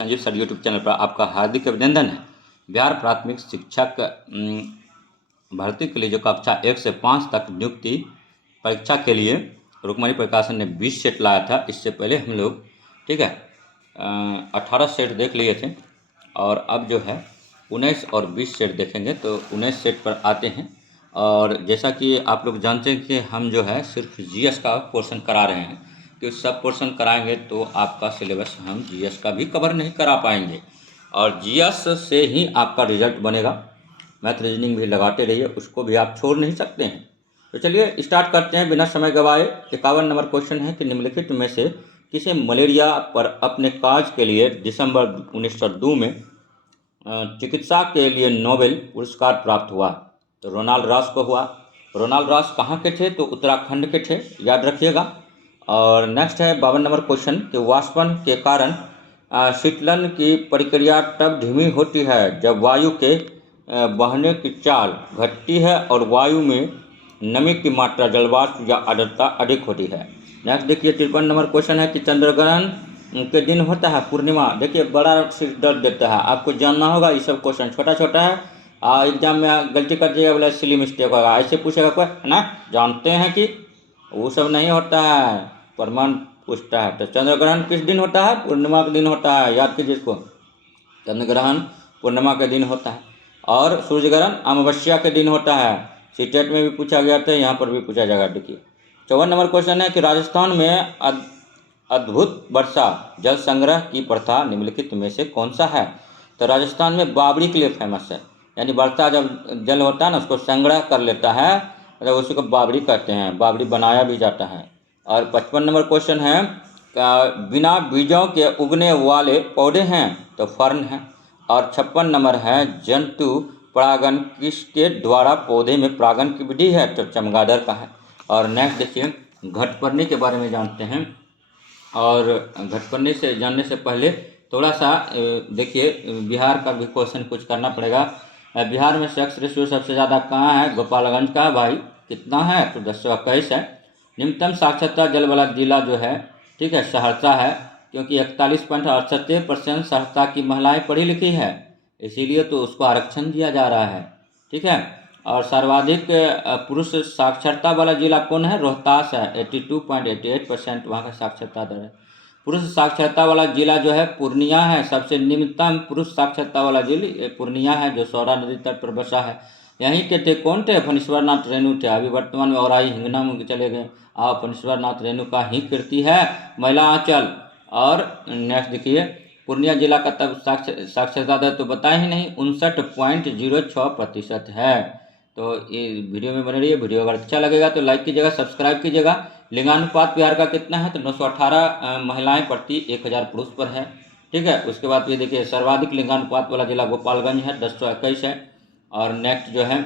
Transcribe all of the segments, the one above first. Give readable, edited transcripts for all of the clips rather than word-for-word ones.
Sanjeev sir YouTube channel पर आपका हार्दिक अभिनंदन है। बिहार प्राथमिक शिक्षक भर्ती के लिए जो कक्षा 1 से 5 तक नियुक्ति परीक्षा के लिए रुक्मणी प्रकाशन ने 20 सेट लाया था। इससे पहले हम लोग 18 सेट देख लिए थे और अब जो है 19 और 20 सेट देखेंगे। तो 19 सेट पर आते हैं। और जैसा कि आप लोग जानते हैं कि हम जो है सिर्फ जीएस का पोर्शन करा रहे हैं, कि सब पोर्शन कराएंगे तो आपका सिलेबस हम जीएस का भी कवर नहीं करा पाएंगे और जीएस से ही आपका रिजल्ट बनेगा। मैथ रीजनिंग भी लगाते रहिए, उसको भी आप छोड़ नहीं सकते हैं। तो चलिए स्टार्ट करते हैं बिना समय गवाए। 51 नंबर क्वेश्चन है कि निम्नलिखित में से किसे मलेरिया पर अपने काज के लिए दिसंबर 1902 में चिकित्सा के लिए नोबेल पुरस्कार प्राप्त हुआ? तो रोनाल्ड रॉस को हुआ। रोनाल्ड रॉस कहाँ के थे? तो उत्तराखंड के थे, याद रखिएगा। और नेक्स्ट है 52 नंबर क्वेश्चन कि वाष्पन के कारण शीतलन की प्रक्रिया तब धीमी होती है जब वायु के बहने की चाल घटती है और वायु में नमी की मात्रा जलवाष्प या आर्द्रता अधिक होती है। नेक्स्ट देखिए 53 नंबर क्वेश्चन है कि चंद्रग्रहण के दिन होता है पूर्णिमा। देखिए बड़ा सिर दर्द देता है, आपको जानना होगा। ये सब क्वेश्चन छोटा छोटा है, एग्जाम में गलती कर दिएगा बोले सिली मिस्टेक होगा, ऐसे पूछेगा कोई है ना। जानते हैं कि वो सब नहीं होता है, प्रमाण पूछता है। तो चंद्रग्रहण किस दिन होता है? पूर्णिमा के दिन होता है, याद कीजिए इसको। चंद्रग्रहण पूर्णिमा के दिन होता है और सूर्यग्रहण अमावस्या के दिन होता है। सीटेट में भी पूछा गया था, यहाँ पर भी पूछा जाएगा। देखिए 54 नंबर क्वेश्चन है कि राजस्थान में अद्भुत वर्षा जल संग्रह की प्रथा निम्नलिखित में से कौन सा है? तो राजस्थान में बावड़ी के लिए फेमस है, यानी वर्षा जब जल होता है ना उसको संग्रह कर लेता है, मतलब उसी को बावड़ी कहते हैं। बावड़ी बनाया भी जाता है। और 55 नंबर क्वेश्चन है बिना बीजों के उगने वाले पौधे हैं? तो फर्न है। और 56 नंबर है जंतु परागण किसके द्वारा पौधे में परागण की विधि है? तो चमगादड़ का है। और नेक्स्ट देखिए घटपर्णी के बारे में जानते हैं। और घटपर्णी से जानने से पहले थोड़ा सा देखिए बिहार का भी क्वेश्चन कुछ करना पड़ेगा। बिहार में सेक्स रेशियो सबसे ज़्यादा कहाँ है? गोपालगंज का भाई। कितना है? तो 1021 है। निम्नतम साक्षरता जल वाला जिला जो है, ठीक है, सहरसा है, क्योंकि 41.68% सहरसा की महिलाएं पढ़ी लिखी है, इसीलिए तो उसको आरक्षण दिया जा रहा है। ठीक है। और सर्वाधिक पुरुष साक्षरता वाला जिला कौन है? रोहतास है, 82.88% वहाँ का साक्षरता दर है। पुरुष साक्षरता वाला जिला जो है पूर्णिया है। सबसे निम्नतम पुरुष साक्षरता वाला जिला पूर्णिया है, जो सौरा नदी तट पर बसा है। यहीं के थे कौन थे? फणीश्वर नाथ रेणु थे। अभी वर्तमान में औराई हिंगना में चले गए। आप फणीश्वर नाथ रेणु का ही कीर्ति है महिला आंचल। और नेक्स्ट देखिए पूर्णिया जिला का तब साक्षरता दर तो बताया ही नहीं, 59.06% है। तो ये वीडियो में बने रहिए। वीडियो अगर अच्छा लगेगा तो लाइक कीजिएगा, सब्सक्राइब कीजिएगा। लिंगानुपात बिहार का कितना है? तो 918 महिलाएं प्रति 1000 पुरुष पर है। ठीक है। उसके बाद ये देखिए सर्वाधिक लिंगानुपात वाला जिला गोपालगंज है, 1021 है। और नेक्स्ट जो है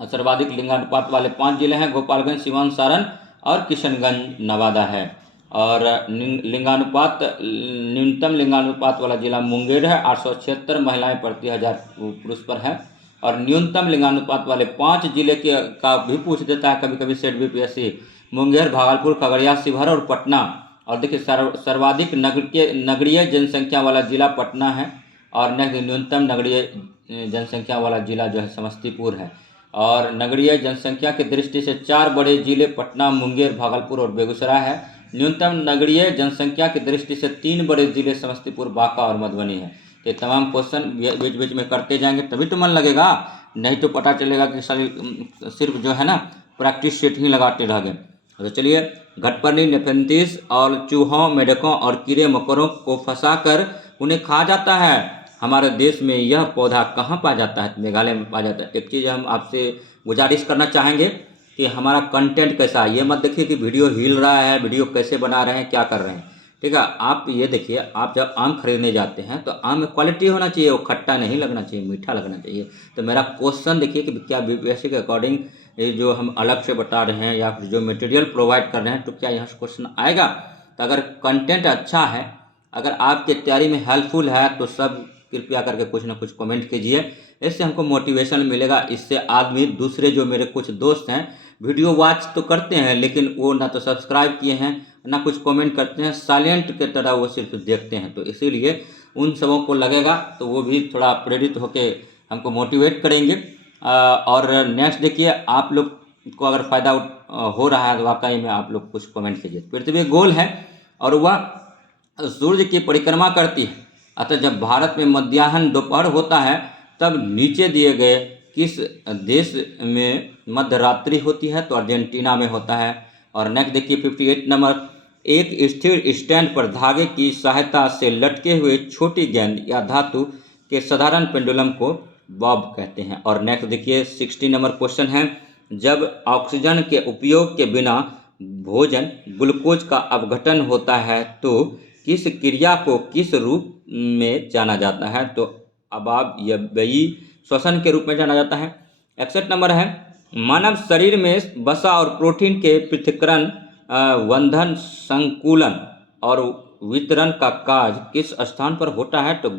सर्वाधिक लिंगानुपात वाले 5 जिले हैं, गोपालगंज, सिवान, सारण और किशनगंज नवादा है। और न्यूनतम लिंगानुपात वाला जिला मुंगेर है, 876 महिलाएं प्रति 1000 पुरुष पर है। और न्यूनतम लिंगानुपात वाले 5 जिले के का भी पूछ देता है कभी कभी सेट बीपीएससी, मुंगेर, भागलपुर, खगड़िया, शिवहर और पटना। और देखिए सर्वाधिक नगरीय जनसंख्या वाला जिला पटना है। और न्यूनतम नगरीय जनसंख्या वाला जिला जो है समस्तीपुर है। और नगरीय जनसंख्या की दृष्टि से 4 बड़े जिले पटना, मुंगेर, भागलपुर और बेगूसराय है। न्यूनतम नगरीय जनसंख्या की दृष्टि से 3 बड़े जिले समस्तीपुर, बांका और मधुबनी है। ये तमाम क्वेश्चन बीच बीच में करते जाएंगे तभी तो मन लगेगा, नहीं तो पता चलेगा कि सिर्फ जो है ना प्रैक्टिस सेट ही लगाते रह गए। तो चलिए घटपर्णी नेफेंथिस और चूहों, मेढकों और कीड़े मकोड़ों को फंसाकर उन्हें खा जाता है। हमारे देश में यह पौधा कहाँ पाया जाता है? मेघालय में पाया जाता है। एक चीज़ हम आपसे गुजारिश करना चाहेंगे कि हमारा कंटेंट कैसा है, ये मत देखिए कि वीडियो हिल रहा है, वीडियो कैसे बना रहे हैं, क्या कर रहे हैं। ठीक है। आप ये देखिए, आप जब आम खरीदने जाते हैं तो आम में क्वालिटी होना चाहिए, वो खट्टा नहीं लगना चाहिए, मीठा लगना चाहिए। तो मेरा क्वेश्चन देखिए कि क्या बीपीएससी के अकॉर्डिंग ये जो हम अलग से बता रहे हैं या फिर जो मटेरियल प्रोवाइड कर रहे हैं, तो क्या यहाँ से क्वेश्चन आएगा? तो अगर कंटेंट अच्छा है, अगर आपकी तैयारी में हेल्पफुल है, तो सब कृपया करके कुछ ना कुछ कमेंट कीजिए, इससे हमको मोटिवेशन मिलेगा। इससे आदमी दूसरे जो मेरे कुछ दोस्त हैं वीडियो वॉच तो करते हैं, लेकिन वो ना तो सब्सक्राइब किए हैं, ना कुछ कमेंट करते हैं, साइलेंट के तरह वो सिर्फ देखते हैं। तो इसीलिए उन सबों को लगेगा तो वो भी थोड़ा प्रेरित होकर हमको मोटिवेट करेंगे। और नेक्स्ट देखिए, आप लोग को अगर फ़ायदा हो रहा है तो वाकई में आप लोग कुछ कमेंट कीजिए। पृथ्वी गोल है और वह सूर्य की परिक्रमा करती है, अतः जब भारत में मध्याह्न दोपहर होता है तब नीचे दिए गए किस देश में मध्य रात्रि होती है? तो अर्जेंटीना में होता है। और नेक्स्ट देखिए 58 नंबर, एक स्थिर स्टैंड पर धागे की सहायता से लटके हुए छोटी गेंद या धातु के साधारण पेंडुलम को बॉब कहते हैं। और नेक्स्ट देखिए 60 नंबर क्वेश्चन है, जब ऑक्सीजन के उपयोग के बिना भोजन ग्लूकोज का अपघटन होता है तो किस क्रिया को किस रूप में जाना जाता है? तो अबाबययी श्वसन के रूप में जाना जाता है। 61 नंबर है, मानव शरीर में वसा और प्रोटीन के पृथक्करण, वंधन, संकुलन और वितरण का कार्य किस स्थान पर होता है? तो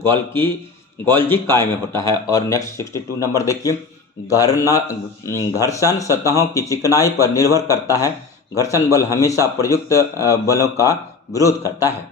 गोल्गी काय में होता है। और नेक्स्ट 62 नंबर देखिए, घर्षण सतहों की चिकनाई पर निर्भर करता है, घर्षण बल हमेशा प्रयुक्त बलों का विरोध करता है।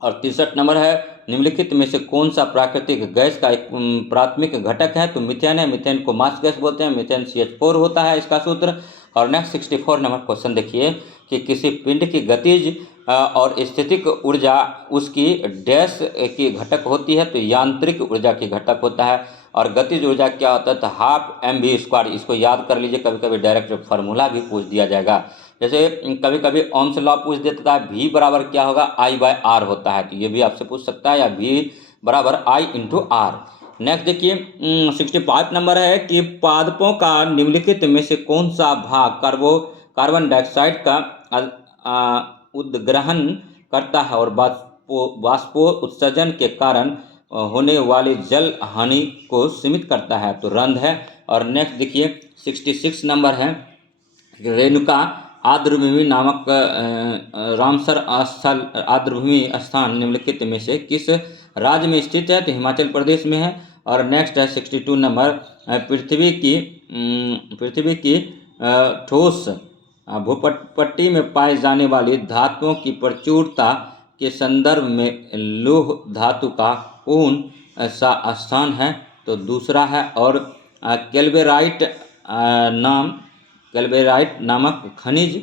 और 63 नंबर है, निम्नलिखित में से कौन सा प्राकृतिक गैस का एक प्राथमिक घटक है? तो मीथेन है, मीथेन को मास गैस बोलते हैं, मीथेन CH4 होता है इसका सूत्र। और नेक्स्ट 64 नंबर क्वेश्चन देखिए कि किसी पिंड की गतिज और स्थितिक ऊर्जा उसकी डैश की घटक होती है? तो यांत्रिक ऊर्जा की घटक होता है। और गतिज ऊर्जा क्या होता है? तो ½ mv²। इसको याद कर लीजिए, कभी कभी डायरेक्ट फार्मूला भी पूछ दिया जाएगा। जैसे कभी कभी ओम्स लॉ पूछ देता है, V बराबर क्या होगा? I/R होता है, तो ये भी आपसे पूछ सकता है, या V बराबर I/R। नेक्स्ट देखिए 65 नंबर है कि पादपों का निम्नलिखित में से कौन सा भाग कार्बन डाइऑक्साइड का उद्ग्रहण करता है और वाष्पोत्सर्जन के कारण होने वाली जल हानि को सीमित करता है? तो रंध्र है। और नेक्स्ट देखिए 66 नंबर है, रेणुका आर्द्रभूमि नामक रामसर स्थल आर्द्रभूमि स्थान निम्नलिखित में से किस राज्य में स्थित है? तो हिमाचल प्रदेश में है। और नेक्स्ट है 62 नंबर, पृथ्वी की ठोस भूपटपट्टी में पाए जाने वाली धातुओं की प्रचुरता के संदर्भ में लौह धातु का कौन सा स्थान है? तो दूसरा है। और कैल्वेराइट नामक खनिज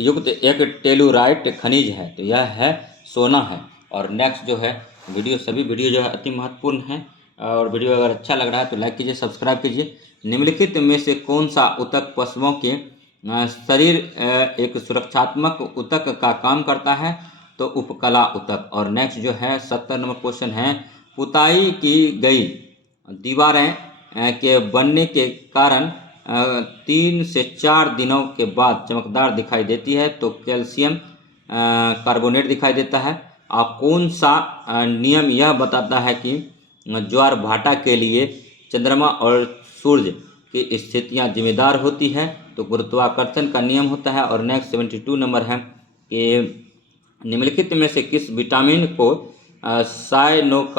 युक्त एक टेलुराइट खनिज है, तो यह है सोना है। और नेक्स्ट जो है सभी वीडियो जो है अति महत्वपूर्ण है, और वीडियो अगर अच्छा लग रहा है तो लाइक कीजिए, सब्सक्राइब कीजिए। निम्नलिखित में से कौन सा ऊतक पशुओं के शरीर एक सुरक्षात्मक ऊतक का काम करता है? तो उपकला ऊतक। और नेक्स्ट जो है 70 नंबर क्वेश्चन है, पुताई की गई दीवारें के बनने के कारण 3 से 4 दिनों के बाद चमकदार दिखाई देती है? तो कैल्शियम कार्बोनेट दिखाई देता है। कौन सा नियम यह बताता है कि ज्वार भाटा के लिए चंद्रमा और सूर्य की स्थितियां जिम्मेदार होती है? तो गुरुत्वाकर्षण का नियम होता है। और नेक्स्ट 72 नंबर है कि निम्नलिखित में से किस विटामिन को सायनोकोबालामिन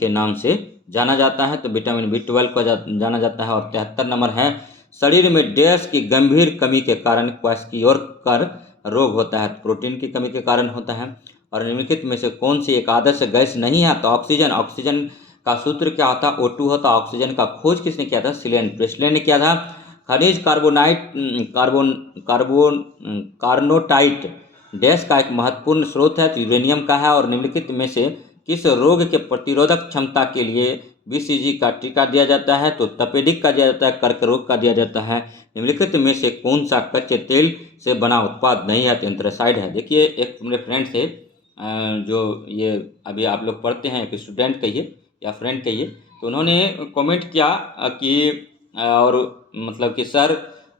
के नाम से जाना जाता है? तो विटामिन B12 को जाना जाता है। और 73 नंबर है, शरीर में डैश की गंभीर कमी के कारण क्वाशकियोकर रोग होता है? प्रोटीन की कमी के कारण होता है। और निम्नलिखित में से कौन सी एक आदर्श गैस नहीं है? तो ऑक्सीजन। ऑक्सीजन का सूत्र क्या होता है? O2 होता। ऑक्सीजन का खोज किसने किया था? प्रेसले ने किया था। खनिज कार्नोटाइट डैश का एक महत्वपूर्ण स्रोत है, तो यूरेनियम का है। और निम्नलिखित में से किस रोग के प्रतिरोधक क्षमता के लिए BCG का टीका दिया जाता है? तो तपेदिक का दिया जाता है, कर्क रोग का दिया जाता है। निम्नलिखित में से कौन सा कच्चे तेल से बना उत्पाद नहीं है? तो एंथ्रासाइड है। देखिए, एक मेरे फ्रेंड से जो ये अभी आप लोग पढ़ते हैं, एक स्टूडेंट कहिए या फ्रेंड कहिए, तो उन्होंने कमेंट किया कि और मतलब कि सर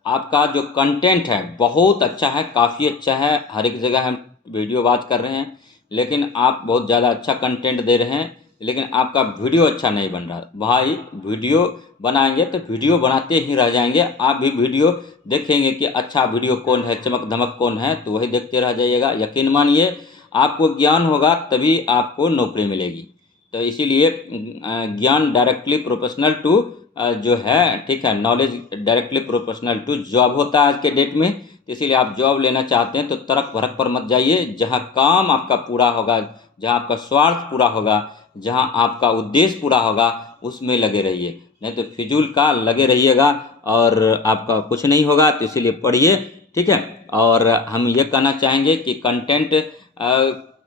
आपका जो कंटेंट है बहुत अच्छा है, काफ़ी अच्छा है, हर एक जगह हम वीडियो वॉच कर रहे हैं, लेकिन आप बहुत ज़्यादा अच्छा कंटेंट दे रहे हैं, लेकिन आपका वीडियो अच्छा नहीं बन रहा। भाई, वीडियो बनाएंगे तो वीडियो बनाते ही रह जाएंगे, आप भी वीडियो देखेंगे कि अच्छा वीडियो कौन है, चमक धमक कौन है, तो वही देखते रह जाइएगा। यकीन मानिए, आपको ज्ञान होगा तभी आपको नौकरी मिलेगी। तो इसीलिए ज्ञान डायरेक्टली प्रोफेशनल टू जो है ठीक है knowledge directly proportional to job होता है आज के डेट में। तो इसीलिए आप जॉब लेना चाहते हैं तो तड़क भड़क पर मत जाइए, जहाँ काम आपका पूरा होगा, जहाँ आपका स्वार्थ पूरा होगा, जहाँ आपका उद्देश्य पूरा होगा, उसमें लगे रहिए। नहीं तो फिजूल का लगे रहिएगा और आपका कुछ नहीं होगा। तो इसीलिए पढ़िए, ठीक है। और हम ये कहना चाहेंगे कि कंटेंट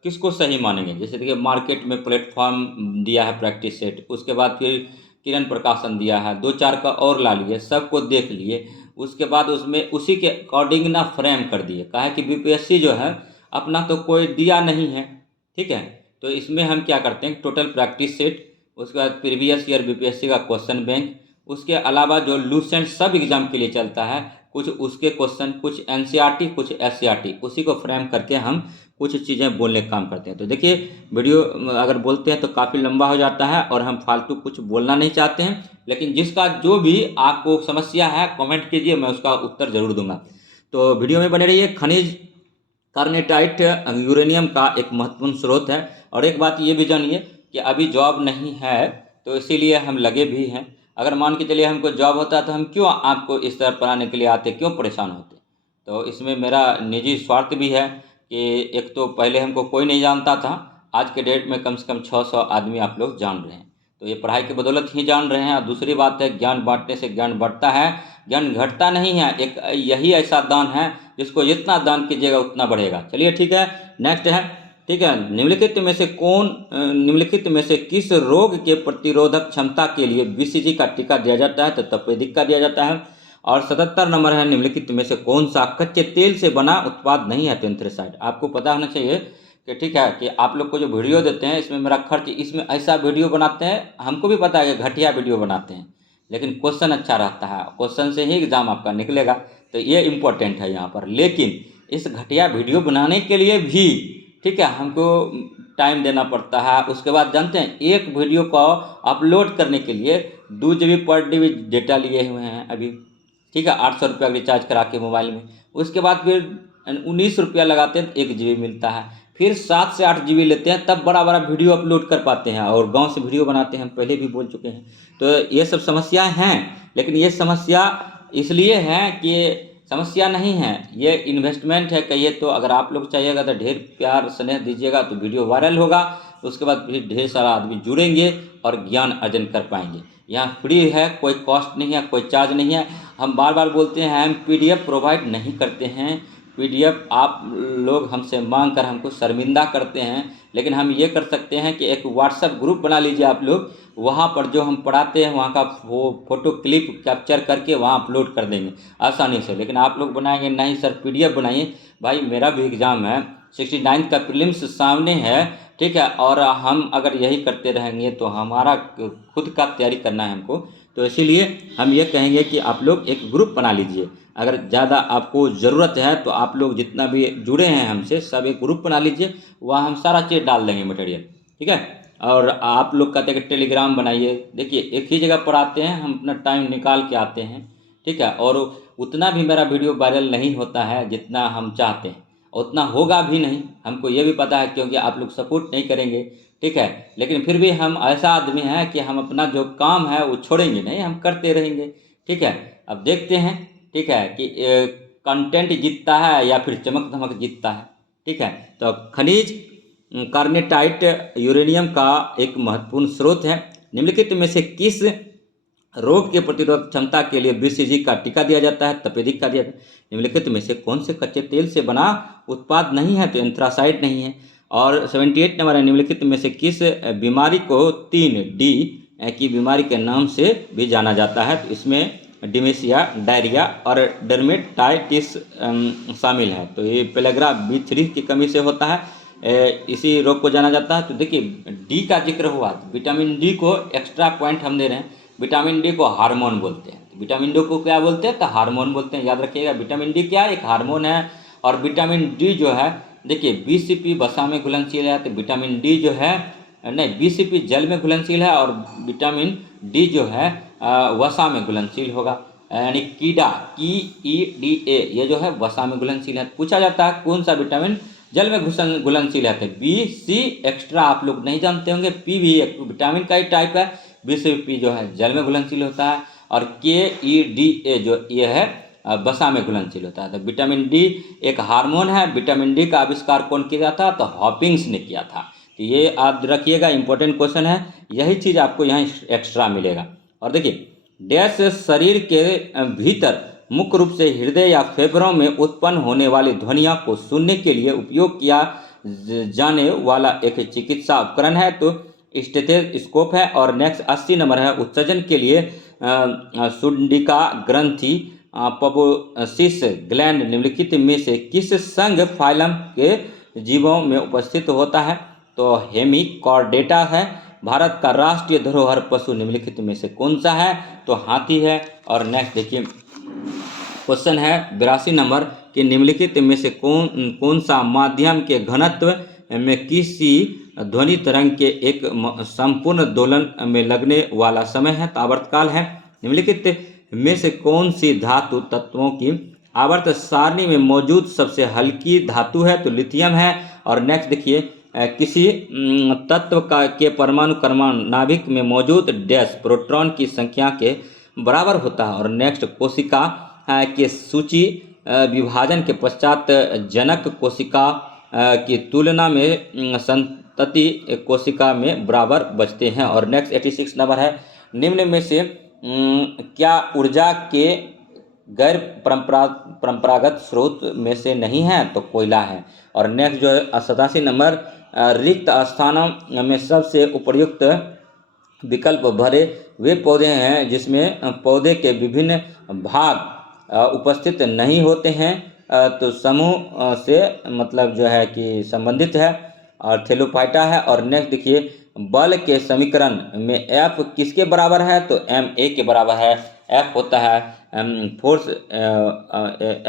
किसको सही मानेंगे, जैसे देखिए मार्केट में प्लेटफॉर्म दिया है प्रैक्टिस सेट, उसके बाद फिर किरण प्रकाशन दिया है, 2-4 का और ला लिए, सबको देख लिए, उसके बाद उसमें उसी के अकॉर्डिंग ना फ्रेम कर दिए। कहा है कि बीपीएससी जो है अपना तो कोई दिया नहीं है, ठीक है। तो इसमें हम क्या करते हैं, टोटल प्रैक्टिस सेट, उसके बाद प्रीवियस ईयर बीपीएससी का क्वेश्चन बैंक, उसके अलावा जो लूसेंट सब एग्जाम के लिए चलता है, कुछ उसके क्वेश्चन, कुछ एनसीईआरटी, कुछ एससीईआरटी, उसी को फ्रेम करके हम कुछ चीज़ें बोलने का काम करते हैं। तो देखिए वीडियो अगर बोलते हैं तो काफ़ी लंबा हो जाता है और हम फालतू कुछ बोलना नहीं चाहते हैं, लेकिन जिसका जो भी आपको समस्या है कमेंट कीजिए, मैं उसका उत्तर ज़रूर दूंगा। तो वीडियो में बने रहिए। खनिज कार्नेटाइट यूरेनियम का एक महत्वपूर्ण स्रोत है। और एक बात ये भी जानिए कि अभी जॉब नहीं है तो इसीलिए हम लगे भी हैं। अगर मान के चलिए हमको जॉब होता तो हम क्यों आपको इस तरह पढ़ाने के लिए आते, क्यों परेशान होते। तो इसमें मेरा निजी स्वार्थ भी है कि एक तो पहले हमको कोई नहीं जानता था, आज के डेट में कम से कम 600 आदमी आप लोग जान रहे हैं। तो ये पढ़ाई की बदौलत ही जान रहे हैं। और दूसरी बात है, ज्ञान बांटने से ज्ञान बढ़ता है, ज्ञान घटता नहीं है। एक यही ऐसा दान है जिसको जितना दान कीजिएगा उतना बढ़ेगा। चलिए ठीक है, नेक्स्ट है, ठीक है। निम्नलिखित में से किस रोग के प्रतिरोधक क्षमता के लिए बीसीजी का टीका दिया जाता है, तो तपेदिक का दिया जाता है। और 77 नंबर है, निम्नलिखित में से कौन सा कच्चे तेल से बना उत्पाद नहीं है, तो एंथ्रेसाइड। आपको पता होना चाहिए कि ठीक है कि आप लोग को जो वीडियो देते हैं इसमें मेरा खर्च, इसमें ऐसा वीडियो बनाते हैं, हमको भी पता है कि घटिया वीडियो बनाते हैं, लेकिन क्वेश्चन अच्छा रहता है, क्वेश्चन से ही एग्जाम आपका निकलेगा। तो ये इम्पोर्टेंट है यहाँ पर। लेकिन इस घटिया वीडियो बनाने के लिए भी ठीक है हमको टाइम देना पड़ता है। उसके बाद जानते हैं एक वीडियो को अपलोड करने के लिए 2 GB पर डे डेटा लिए हुए हैं अभी, ठीक है। 800 रुपया रिचार्ज करा के मोबाइल में, उसके बाद फिर 19 रुपया लगाते हैं तो 1 GB मिलता है, फिर 7 से 8 GB लेते हैं तब बड़ा बड़ा वीडियो अपलोड कर पाते हैं। और गांव से वीडियो बनाते हैं, हम पहले भी बोल चुके हैं। तो ये सब समस्याएं हैं, लेकिन ये समस्या इसलिए है कि समस्या नहीं है, ये इन्वेस्टमेंट है कहिए तो। अगर आप लोग चाहिएगा तो ढेर प्यार स्नेह दीजिएगा तो वीडियो वायरल होगा, उसके बाद फिर ढेर सारा आदमी जुड़ेंगे और ज्ञान अर्जन कर पाएंगे। यहाँ फ्री है, कोई कॉस्ट नहीं है, कोई चार्ज नहीं है। हम बार बार बोलते हैं हम PDF प्रोवाइड नहीं करते हैं। PDF आप लोग हमसे मांग कर हमको शर्मिंदा करते हैं, लेकिन हम ये कर सकते हैं कि एक व्हाट्सएप ग्रुप बना लीजिए आप लोग, वहाँ पर जो हम पढ़ाते हैं वहाँ का फोटो क्लिप कैप्चर करके वहाँ अपलोड कर देंगे आसानी से। लेकिन आप लोग बनाएंगे नहीं सर PDF बनाइए। भाई मेरा भी एग्ज़ाम है, 69 का प्रीलिम्स सामने है, ठीक है। और हम अगर यही करते रहेंगे तो हमारा खुद का तैयारी करना है हमको। तो इसीलिए हम ये कहेंगे कि आप लोग एक ग्रुप बना लीजिए। अगर ज़्यादा आपको ज़रूरत है तो आप लोग जितना भी जुड़े हैं हमसे सब एक ग्रुप बना लीजिए, वहाँ हम सारा चीज़ डाल देंगे मटेरियल, ठीक है। और आप लोग कहते हैं कि टेलीग्राम बनाइए। देखिए एक ही जगह पर आते हैं, हम अपना टाइम निकाल के आते हैं, ठीक है। और उतना भी मेरा वीडियो वायरल नहीं होता है जितना हम चाहते हैं, उतना होगा भी नहीं, हमको ये भी पता है, क्योंकि आप लोग सपोर्ट नहीं करेंगे, ठीक है। लेकिन फिर भी हम ऐसा आदमी हैं कि हम अपना जो काम है वो छोड़ेंगे नहीं, हम करते रहेंगे, ठीक है। अब देखते हैं, ठीक है, कि कंटेंट जीतता है या फिर चमक धमक जीतता है, ठीक है। तो खनिज कार्नेटाइट यूरेनियम का एक महत्वपूर्ण स्रोत है। निम्नलिखित में से किस रोग के प्रतिरोधक क्षमता के लिए BCG का टीका दिया जाता है, तपेदिक का दिया जाता है। निम्नलिखित में से कौन से कच्चे तेल से बना उत्पाद नहीं है, तो एंथ्रासाइड नहीं है। और 78 नंबर है, निम्नलिखित में से किस बीमारी को 3D की बीमारी के नाम से भी जाना जाता है, तो इसमें डिमेंशिया, डायरिया और डर्मेटाइटिस शामिल है। तो ये पेलेग्रा B3 की कमी से होता है, इसी रोग को जाना जाता है। तो देखिए डी का जिक्र हुआ, तो विटामिन डी को एक्स्ट्रा पॉइंट हम दे रहे हैं। विटामिन डी को हार्मोन बोलते हैं, तो विटामिन डी को क्या बोलते हैं, तो हार्मोन बोलते हैं, याद रखिएगा। विटामिन डी क्या है, एक हार्मोन है। और विटामिन डी जो है देखिए BCP वसा में घुलनशील है, तो विटामिन डी जो है नहीं, BCP जल में घुलनशील है और विटामिन डी जो है वसा में घुलनशील होगा। यानी कीड़ा KEDA ये जो है वसा में घुलनशील है। पूछा जाता है कौन सा विटामिन जल में घुलनशील है, तो BC एक्स्ट्रा आप लोग नहीं जानते होंगे। P भी एक विटामिन का ही टाइप है, 20 जो है जल में घुलनशील होता है, और KEDA जो ये है वसा में घुलनशील होता है। तो विटामिन डी एक हार्मोन है। विटामिन डी का आविष्कार कौन किया था? तो हॉकिंस ने किया था। तो ये आप रखिएगा, इंपॉर्टेंट क्वेश्चन है, यही चीज़ आपको यहाँ एक्स्ट्रा मिलेगा। और देखिए, डैश शरीर के भीतर मुख्य रूप से हृदय या फेफड़ों में उत्पन्न होने वाली ध्वनियों को सुनने के लिए उपयोग किया जाने वाला एक चिकित्सा उपकरण है, तो स्टेथोस्कोप है। और नेक्स्ट 80 नंबर है, उत्सर्जन के लिए सुंडिका ग्रंथि पबोसिस ग्लैंड निम्नलिखित में से किस संघ फाइलम के जीवों में उपस्थित होता है? तो हेमिकॉर्डेटा है। भारत का राष्ट्रीय धरोहर पशु निम्नलिखित में से कौन सा है? तो हाथी है। और नेक्स्ट देखिए, क्वेश्चन है 82 नंबर कि निम्नलिखित में से कौन सा माध्यम के घनत्व में किसी ध्वनि तरंग के एक संपूर्ण दोलन में लगने वाला समय है? तो आवर्तकाल है। निम्नलिखित में से कौन सी धातु तत्वों की आवर्त सारणी में मौजूद सबसे हल्की धातु है? तो लिथियम है। और नेक्स्ट देखिए, किसी तत्व के परमाणु नाभिक में मौजूद डैश प्रोटॉन की संख्या के बराबर होता है? और नेक्स्ट, कोशिका के सूची विभाजन के पश्चात जनक कोशिका की तुलना में संतति कोशिका में बराबर बचते हैं। और नेक्स्ट 86 नंबर है, निम्न में से क्या ऊर्जा के गैर परंपरागत स्रोत में से नहीं है? तो कोयला है। और नेक्स्ट जो है 87 नंबर, रिक्त स्थानों में सबसे उपयुक्त विकल्प भरे वे पौधे हैं जिसमें पौधे के विभिन्न भाग उपस्थित नहीं होते हैं। तो समूह से मतलब जो है कि संबंधित है, और थेलोफाइटा है। और नेक्स्ट देखिए, बल के समीकरण में F किसके बराबर है? तो ma के बराबर है। F होता है फोर्स,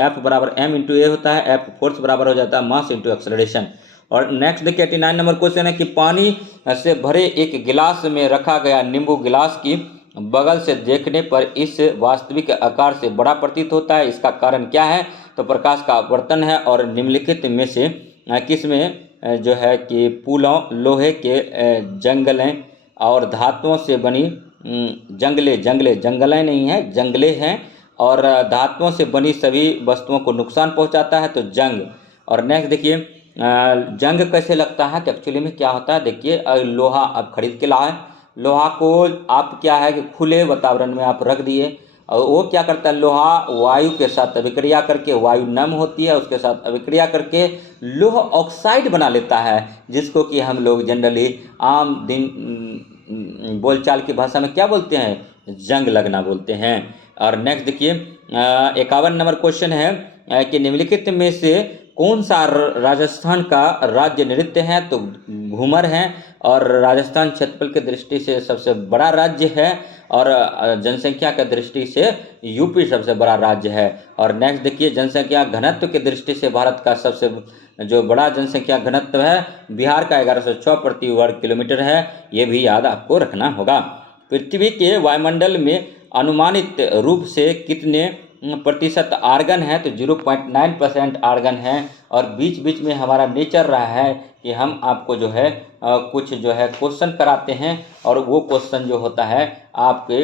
F बराबर m इंटू ए होता है। F फोर्स बराबर हो जाता है मास इंटू एक्सेलरेशन। और नेक्स्ट देखिए 89 नंबर क्वेश्चन है कि पानी से भरे एक गिलास में रखा गया नींबू गिलास की बगल से देखने पर इस वास्तविक आकार से बड़ा प्रतीत होता है, इसका कारण क्या है? तो प्रकाश का अपवर्तन है। और निम्नलिखित में से किस में जो है कि पुलों, लोहे के जंगलें और धातुओं से बनी जंगलें नहीं है, जंगले हैं, और धातुओं से बनी सभी वस्तुओं को नुकसान पहुंचाता है, तो जंग। और नेक्स्ट देखिए, जंग कैसे लगता है? तो एक्चुअली में क्या होता है, देखिए लोहा आप खरीद के लाए, लोहा को आप क्या है कि खुले वातावरण में आप रख दिए, और वो क्या करता है, लोहा वायु के साथ अभिक्रिया करके, वायु नम होती है, उसके साथ अभिक्रिया करके लोह ऑक्साइड बना लेता है, जिसको कि हम लोग जनरली आम दिन बोलचाल की भाषा में क्या बोलते हैं? जंग लगना बोलते हैं। और नेक्स्ट देखिए 51 नंबर क्वेश्चन है कि निम्नलिखित में से कौन सा राजस्थान का राज्य नृत्य है? तो घूमर है। और राजस्थान क्षेत्रफल की दृष्टि से सबसे बड़ा राज्य है, और जनसंख्या की दृष्टि से यूपी सबसे बड़ा राज्य है। और नेक्स्ट देखिए, जनसंख्या घनत्व की दृष्टि से भारत का सबसे जो बड़ा जनसंख्या घनत्व है बिहार का 1106 प्रति वर्ग किलोमीटर है, ये भी याद आपको रखना होगा। पृथ्वी के वायुमंडल में अनुमानित रूप से कितने प्रतिशत आर्गन है? तो 0.9% आर्गन है। और बीच बीच में हमारा नेचर रहा है कि हम आपको जो है कुछ जो है क्वेश्चन कराते हैं, और वो क्वेश्चन जो होता है आपके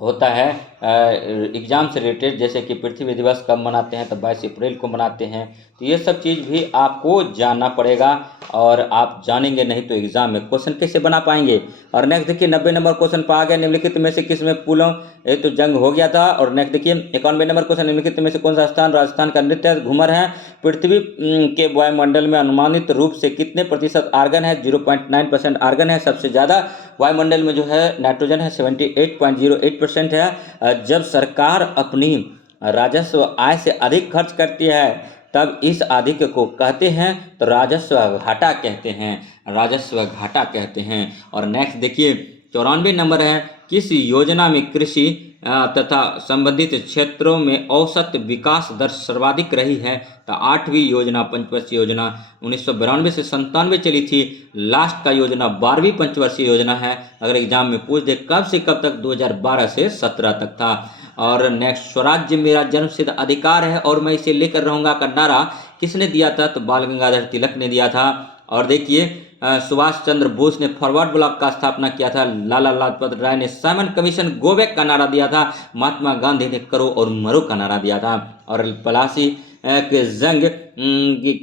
होता है एग्ज़ाम से रिलेटेड, जैसे कि पृथ्वी दिवस कब मनाते हैं? तो 22 अप्रैल को मनाते हैं। तो ये सब चीज़ भी आपको जानना पड़ेगा, और आप जानेंगे नहीं तो एग्ज़ाम में क्वेश्चन कैसे बना पाएंगे। और नेक्स्ट देखिए 90 नंबर क्वेश्चन पा गया, निम्नलिखित में से किस में पुलों ये तो जंग हो गया था। और नेक्स्ट देखिए 91 नंबर क्वेश्चन, निम्नलिखित में से कौन सा स्थान राजस्थान का नृत्य घूमर है? पृथ्वी के वायुमंडल में अनुमानित रूप से कितने प्रतिशत आर्गन है? 0.9% आर्गन है। सबसे ज़्यादा वायुमंडल में जो है नाइट्रोजन है, 78.08% है। जब सरकार अपनी राजस्व आय से अधिक खर्च करती है तब इस अधिक को कहते हैं तो राजस्व घाटा कहते हैं, राजस्व घाटा कहते हैं। और नेक्स्ट देखिए 94 नंबर है, किस योजना में कृषि तथा संबंधित क्षेत्रों में औसत विकास दर सर्वाधिक रही है? तो 8वीं योजना पंचवर्षीय योजना 1992 से 97 चली थी। लास्ट का योजना 12वीं पंचवर्षीय योजना है। अगर एग्जाम में पूछ दे कब से कब तक, 2012 से 17 तक था। और नेक्स्ट, स्वराज्य मेरा जन्मसिद्ध अधिकार है और मैं इसे लेकर रहूंगा का नारा किसने दिया था? तो बाल गंगाधर तिलक ने दिया था। और देखिए सुभाष चंद्र बोस ने फॉरवर्ड ब्लॉक का स्थापना किया था। लाला लाजपत राय ने साइमन कमीशन गो बैक का नारा दिया था। महात्मा गांधी ने करो और मरो का नारा दिया था। और प्लासी के जंग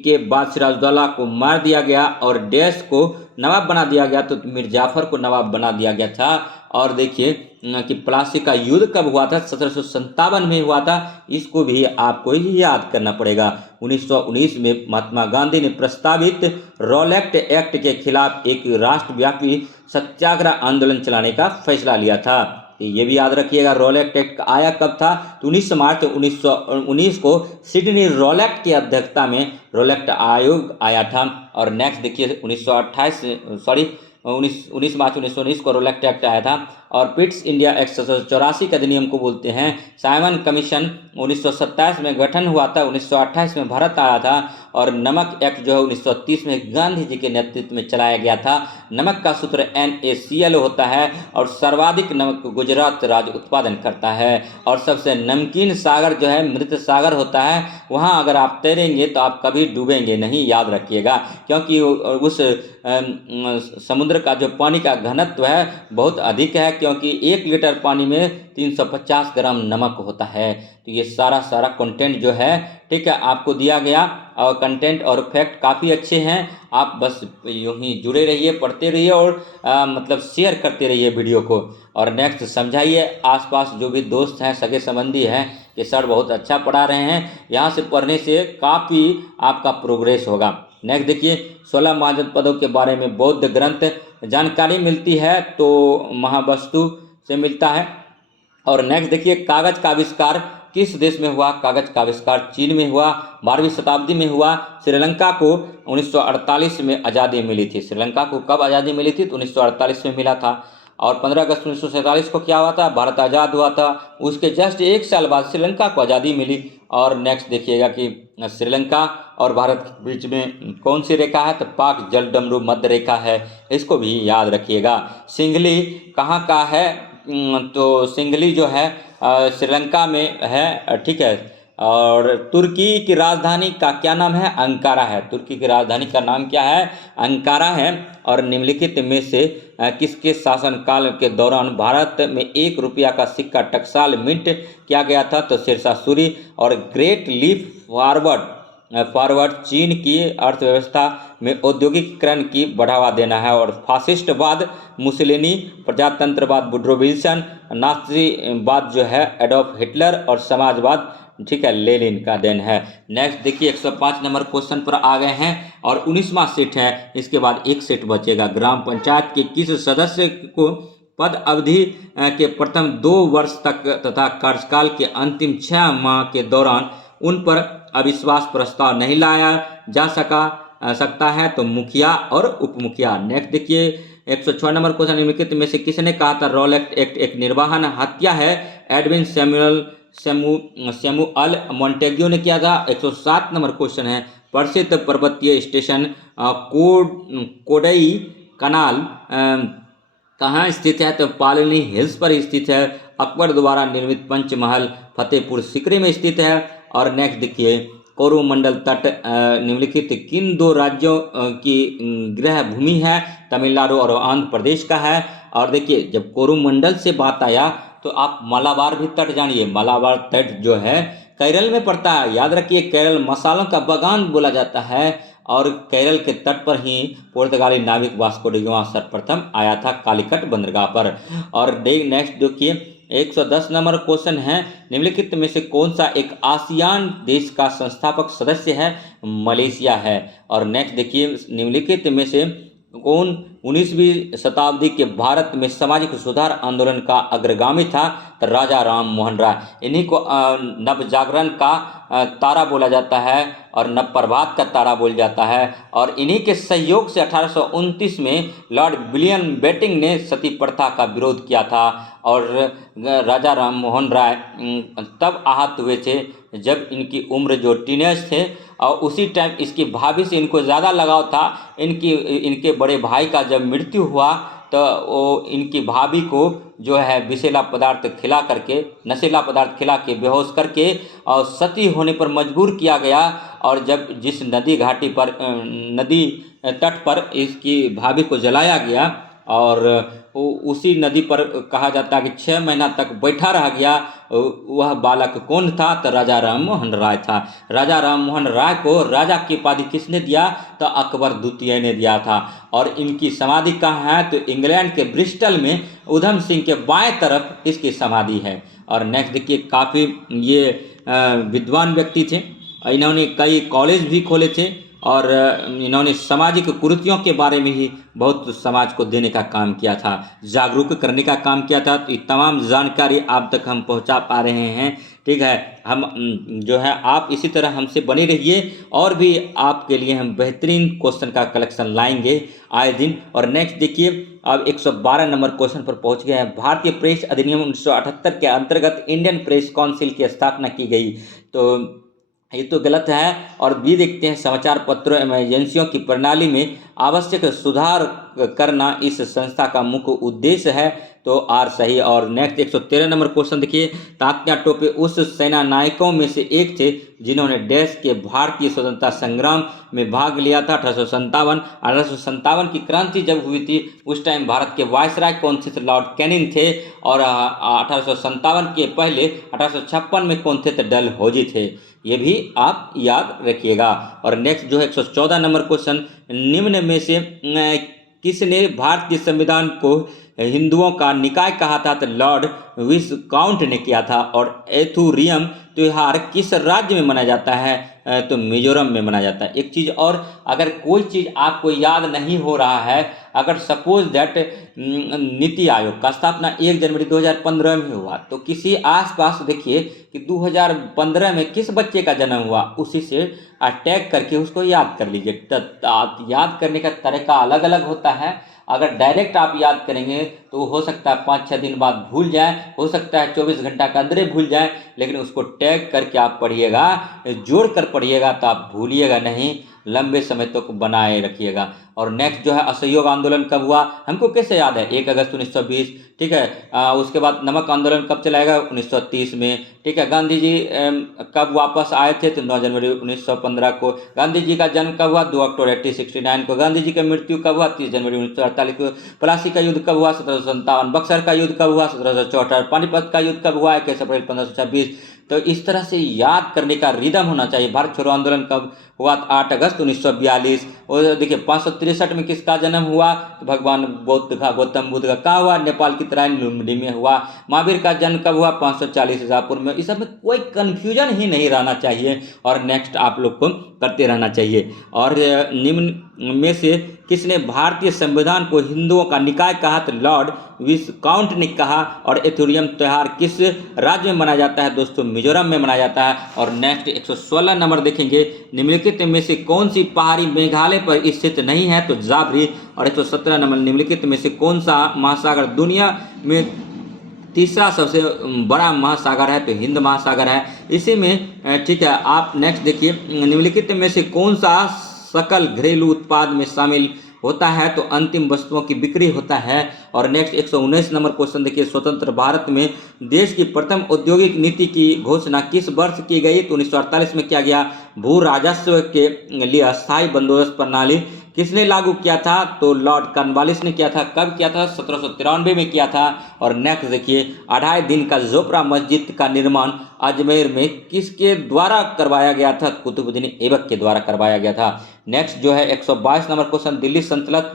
के बाद सिराजुद्दौला को मार दिया गया और डैश को नवाब बना दिया गया, तो मीर जाफर को नवाब बना दिया गया था। और देखिए कि प्लासी का युद्ध कब हुआ था, 1757 में हुआ था। इसको भी आपको याद करना पड़ेगा। 1919 में महात्मा गांधी ने प्रस्तावित रॉलेट एक्ट के खिलाफ एक राष्ट्रव्यापी सत्याग्रह आंदोलन चलाने का फैसला लिया था। ये भी याद रखिएगा। रॉलेट एक्ट आया कब था, तो 19 मार्च 1919 को सिडनी रॉलेट की अध्यक्षता में रॉलेट आयोग आया था। और नेक्स्ट देखिए 19 मार्च 1919 को रॉलेट एक्ट आया था। और पिट्स इंडिया एक्ट 1784 के अधिनियम को बोलते हैं। साइमन कमीशन 1927 में गठन हुआ था, 1928 में भारत आया था। और नमक एक्ट जो है 1930 में गांधी जी के नेतृत्व में चलाया गया था। नमक का सूत्र NaCl होता है और सर्वाधिक नमक गुजरात राज्य उत्पादन करता है। और सबसे नमकीन सागर जो है मृत सागर होता है, वहाँ अगर आप तैरेंगे तो आप कभी डूबेंगे नहीं, याद रखिएगा। क्योंकि उस समुद्र का जो पानी का घनत्व है बहुत अधिक है, क्योंकि 1 लीटर पानी में 350 ग्राम नमक होता है। तो ये सारा कंटेंट जो है, ठीक है, आपको दिया गया। और कंटेंट और फैक्ट काफ़ी अच्छे हैं। आप बस यूँ ही जुड़े रहिए, पढ़ते रहिए और मतलब शेयर करते रहिए वीडियो को। और नेक्स्ट समझाइए आसपास जो भी दोस्त हैं, सगे संबंधी हैं, कि सर बहुत अच्छा पढ़ा रहे हैं, यहाँ से पढ़ने से काफ़ी आपका प्रोग्रेस होगा। नेक्स्ट देखिए 16 महाजनपदों के बारे में बौद्ध ग्रंथ जानकारी मिलती है, तो महावस्तु से मिलता है। और नेक्स्ट देखिए कागज का आविष्कार किस देश में हुआ। कागज का आविष्कार चीन में हुआ, 12वीं शताब्दी में हुआ। श्रीलंका को 1948 में आज़ादी मिली थी। श्रीलंका को कब आज़ादी मिली थी, तो 1948 में मिला था। और 15 अगस्त 1947 को क्या हुआ था, भारत आज़ाद हुआ था। उसके जस्ट 1 साल बाद श्रीलंका को आज़ादी मिली। और नेक्स्ट देखिएगा कि श्रीलंका और भारत के बीच में कौन सी रेखा है, तो पाक जलडमरू मध्य रेखा है, इसको भी याद रखिएगा। सिंघली कहाँ का है, तो सिंघली जो है श्रीलंका में है, ठीक है। और तुर्की की राजधानी का क्या नाम है, अंकारा है। तुर्की की राजधानी का नाम क्या है, अंकारा है। और निम्नलिखित में से किसके शासनकाल के दौरान भारत में 1 रुपया का सिक्का टकसाल मिंट किया गया था, तो शेरशाह सूरी। और ग्रेट लीप फॉरवर्ड चीन की अर्थव्यवस्था में औद्योगिकीकरण की बढ़ावा देना है। और फासिस्टवाद मुसोलिनी, प्रजातंत्रवाद वुड्रो विल्सन, नाज़ीवाद जो है एडोल्फ हिटलर, और समाजवाद, ठीक है, लेनिन का देन है। नेक्स्ट देखिए 105 नंबर क्वेश्चन पर आ गए हैं और 19वां सेट है। इसके बाद एक सेट बचेगा। ग्राम पंचायत के किस सदस्य को पद अवधि के प्रथम 2 वर्ष तक तथा कार्यकाल के अंतिम 6 माह के दौरान उन पर अविश्वास प्रस्ताव नहीं लाया जा सकता है, तो मुखिया और उपमुखिया। नेक्स्ट देखिए 106 नंबर क्वेश्चन, निम्नलिखित में से किसने कहा था रॉलेट एक्ट एक निर्वाहन हत्या है। एडविन सैमुअल मॉन्टेग्यू ने किया था। 107 नंबर क्वेश्चन है, प्रसिद्ध पर्वतीय स्टेशन कोडई कनाल कहाँ स्थित है, तो पालनी हिल्स पर स्थित है। अकबर द्वारा निर्मित पंचमहल फतेहपुर सीकरी में स्थित है। और नेक्स्ट देखिए कोरोमंडल तट निम्नलिखित किन 2 राज्यों की गृह भूमि है, तमिलनाडु और आंध्र प्रदेश का है। और देखिए जब कोरोमंडल से बात आया तो आप मालाबार भी तट जानिए। मालाबार तट जो है केरल में पड़ता है, याद रखिए। केरल मसालों का बागान बोला जाता है। और केरल के तट पर ही पुर्तगाली नाविक वास्को डी गामा सर्वप्रथम आया था कालीकट बंदरगाह पर। और नेक्स्ट देखिए 110 नंबर क्वेश्चन है, निम्नलिखित में से कौन सा एक आसियान देश का संस्थापक सदस्य है, मलेशिया है। और नेक्स्ट देखिए निम्नलिखित में से कौन 19वीं शताब्दी के भारत में सामाजिक सुधार आंदोलन का अग्रगामी था, तो राजा राम मोहन राय। इन्हीं को नवजागरण का तारा बोला जाता है और नवप्रभात का तारा बोला जाता है। और इन्हीं के सहयोग से 1829 में लॉर्ड विलियम बेंटिंक ने सती प्रथा का विरोध किया था। और राजा राम मोहन राय तब आहत हुए थे जब इनकी उम्र जो टीनेज थे, और उसी टाइम इसकी भाभी से इनको ज़्यादा लगाव था। इनके बड़े भाई का जब मृत्यु हुआ तो वो इनकी भाभी को जो है नशीला पदार्थ खिला के बेहोश करके और सती होने पर मजबूर किया गया। और जब जिस नदी घाटी पर नदी तट पर इसकी भाभी को जलाया गया और उसी नदी पर कहा जाता है कि 6 महीना तक बैठा रह गया। वह बालक कौन था? तो राजा राम मोहन राय था। राजा राम मोहन राय को राजा की उपाधि किसने दिया? तो अकबर द्वितीय ने दिया था। और इनकी समाधि कहाँ है? तो इंग्लैंड के ब्रिस्टल में उधम सिंह के बाएं तरफ इसकी समाधि है। और नेक्स्ट देखिए, काफ़ी ये विद्वान व्यक्ति थे। इन्होंने कई कॉलेज भी खोले थे और इन्होंने सामाजिक कुरीतियों के बारे में ही बहुत समाज को देने का काम किया था, जागरूक करने का काम किया था। तो ये तमाम जानकारी आप तक हम पहुंचा पा रहे हैं। ठीक है, हम जो है आप इसी तरह हमसे बने रहिए और भी आपके लिए हम बेहतरीन क्वेश्चन का कलेक्शन लाएंगे आए दिन। और नेक्स्ट देखिए, अब 112 नंबर क्वेश्चन पर पहुंच गए हैं। भारतीय प्रेस अधिनियम 1978 के अंतर्गत इंडियन प्रेस काउंसिल की स्थापना की गई। तो ये तो गलत है। और भी देखते हैं, समाचार पत्रों एवं एजेंसियों की प्रणाली में आवश्यक सुधार करना इस संस्था का मुख्य उद्देश्य है। तो आर सही। और नेक्स्ट 113 नंबर क्वेश्चन देखिए, तात्या टोपे उस सेना नायकों में से एक थे जिन्होंने देश के भारतीय स्वतंत्रता संग्राम में भाग लिया था। 1857 की क्रांति जब हुई थी उस टाइम भारत के वायसराय कौन से थे? लॉर्ड कैनिंग थे। और 1857 के पहले 1856 में कौन थे? तो डलहौजी थे। ये भी आप याद रखिएगा। और नेक्स्ट जो है 114 नंबर क्वेश्चन, निम्न में से किसने भारतीय संविधान को हिंदुओं का निकाय कहा था? तो लॉर्ड विस्काउंट ने किया था। और एथुरियम त्यौहार किस राज्य में मनाया जाता है? तो मिजोरम में मनाया जाता है। एक चीज़ और, अगर कोई चीज़ आपको याद नहीं हो रहा है, अगर सपोज दैट नीति आयोग का स्थापना 1 जनवरी 2015 में हुआ, तो किसी आसपास देखिए कि 2015 में किस बच्चे का जन्म हुआ, उसी से टैग करके उसको याद कर लीजिए। याद करने का तरीका अलग अलग होता है। अगर डायरेक्ट आप याद करेंगे तो हो सकता है 5-6 दिन बाद भूल जाए, हो सकता है 24 घंटा के अंदर भूल जाए, लेकिन उसको टैग करके आप पढ़िएगा, जोड़ कर पढ़िएगा तो आप भूलिएगा नहीं, लंबे समय तक बनाए रखिएगा। और नेक्स्ट जो है, असहयोग आंदोलन कब हुआ? हमको कैसे याद है? 1 अगस्त 1920। ठीक है, उसके बाद नमक आंदोलन कब चलाएगा? 1930 में। ठीक है, गांधी जी कब वापस आए थे? तो 9 जनवरी 1915 को। गांधी जी का जन्म कब हुआ? 2 अक्टूबर 1869 को। गांधी जी की मृत्यु कब हुआ? 30 जनवरी 1948 को। प्लासी का युद्ध कब हुआ? 1757। बक्सर का युद्ध कब हुआ? 1774। पानीपत का युद्ध कब हुआ? 21 अप्रैल 1526। तो इस तरह से याद करने का रिदम होना चाहिए। भारत छोड़ो आंदोलन कब हुआ? 8 अगस्त 1942। और देखिए 563 में किसका जन्म हुआ? तो भगवान बुद्ध का, गौतम बुद्ध का। कहाँ हुआ? नेपाल की तराइन लुम्बिनी में हुआ। महावीर का जन्म कब हुआ? 540 ईसापुर में। इस सब में कोई कन्फ्यूजन ही नहीं रहना चाहिए और नेक्स्ट आप लोग को करते रहना चाहिए। और निम्न में से किसने भारतीय संविधान को हिंदुओं का निकाय कहा? तो लॉर्ड विस्काउंट ने कहा। और एथुरियम त्यौहार किस राज्य में मनाया जाता है? दोस्तों मिजोरम में मनाया जाता है। और नेक्स्ट 116 नंबर देखेंगे, निम्नलिखित में से कौन सी पहाड़ी मेघालय पर स्थित नहीं है? तो जाबरी। और 117 नंबर, निम्नलिखित में से कौन सा महासागर दुनिया में तीसरा सबसे बड़ा महासागर है? तो हिंद महासागर है। इसी में ठीक है, आप नेक्स्ट देखिए, निम्नलिखित में से कौन सा सकल घरेलू उत्पाद में शामिल होता है? तो अंतिम वस्तुओं की बिक्री होता है। और नेक्स्ट 119 नंबर क्वेश्चन देखिए, स्वतंत्र भारत में देश की प्रथम औद्योगिक नीति की घोषणा किस वर्ष की गई? तो 1948 में किया गया। भू राजस्व के लिए अस्थायी बंदोबस्त प्रणाली किसने लागू किया था? तो लॉर्ड कॉर्नवालिस ने किया था। कब किया था? 1793 में किया था। और नेक्स्ट देखिए, 2.5 दिन का जोपरा मस्जिद का निर्माण अजमेर में किसके द्वारा करवाया गया था? कुतुबुद्दीन ऐबक के द्वारा करवाया गया था। नेक्स्ट जो है 122 नंबर क्वेश्चन, दिल्ली सल्तनत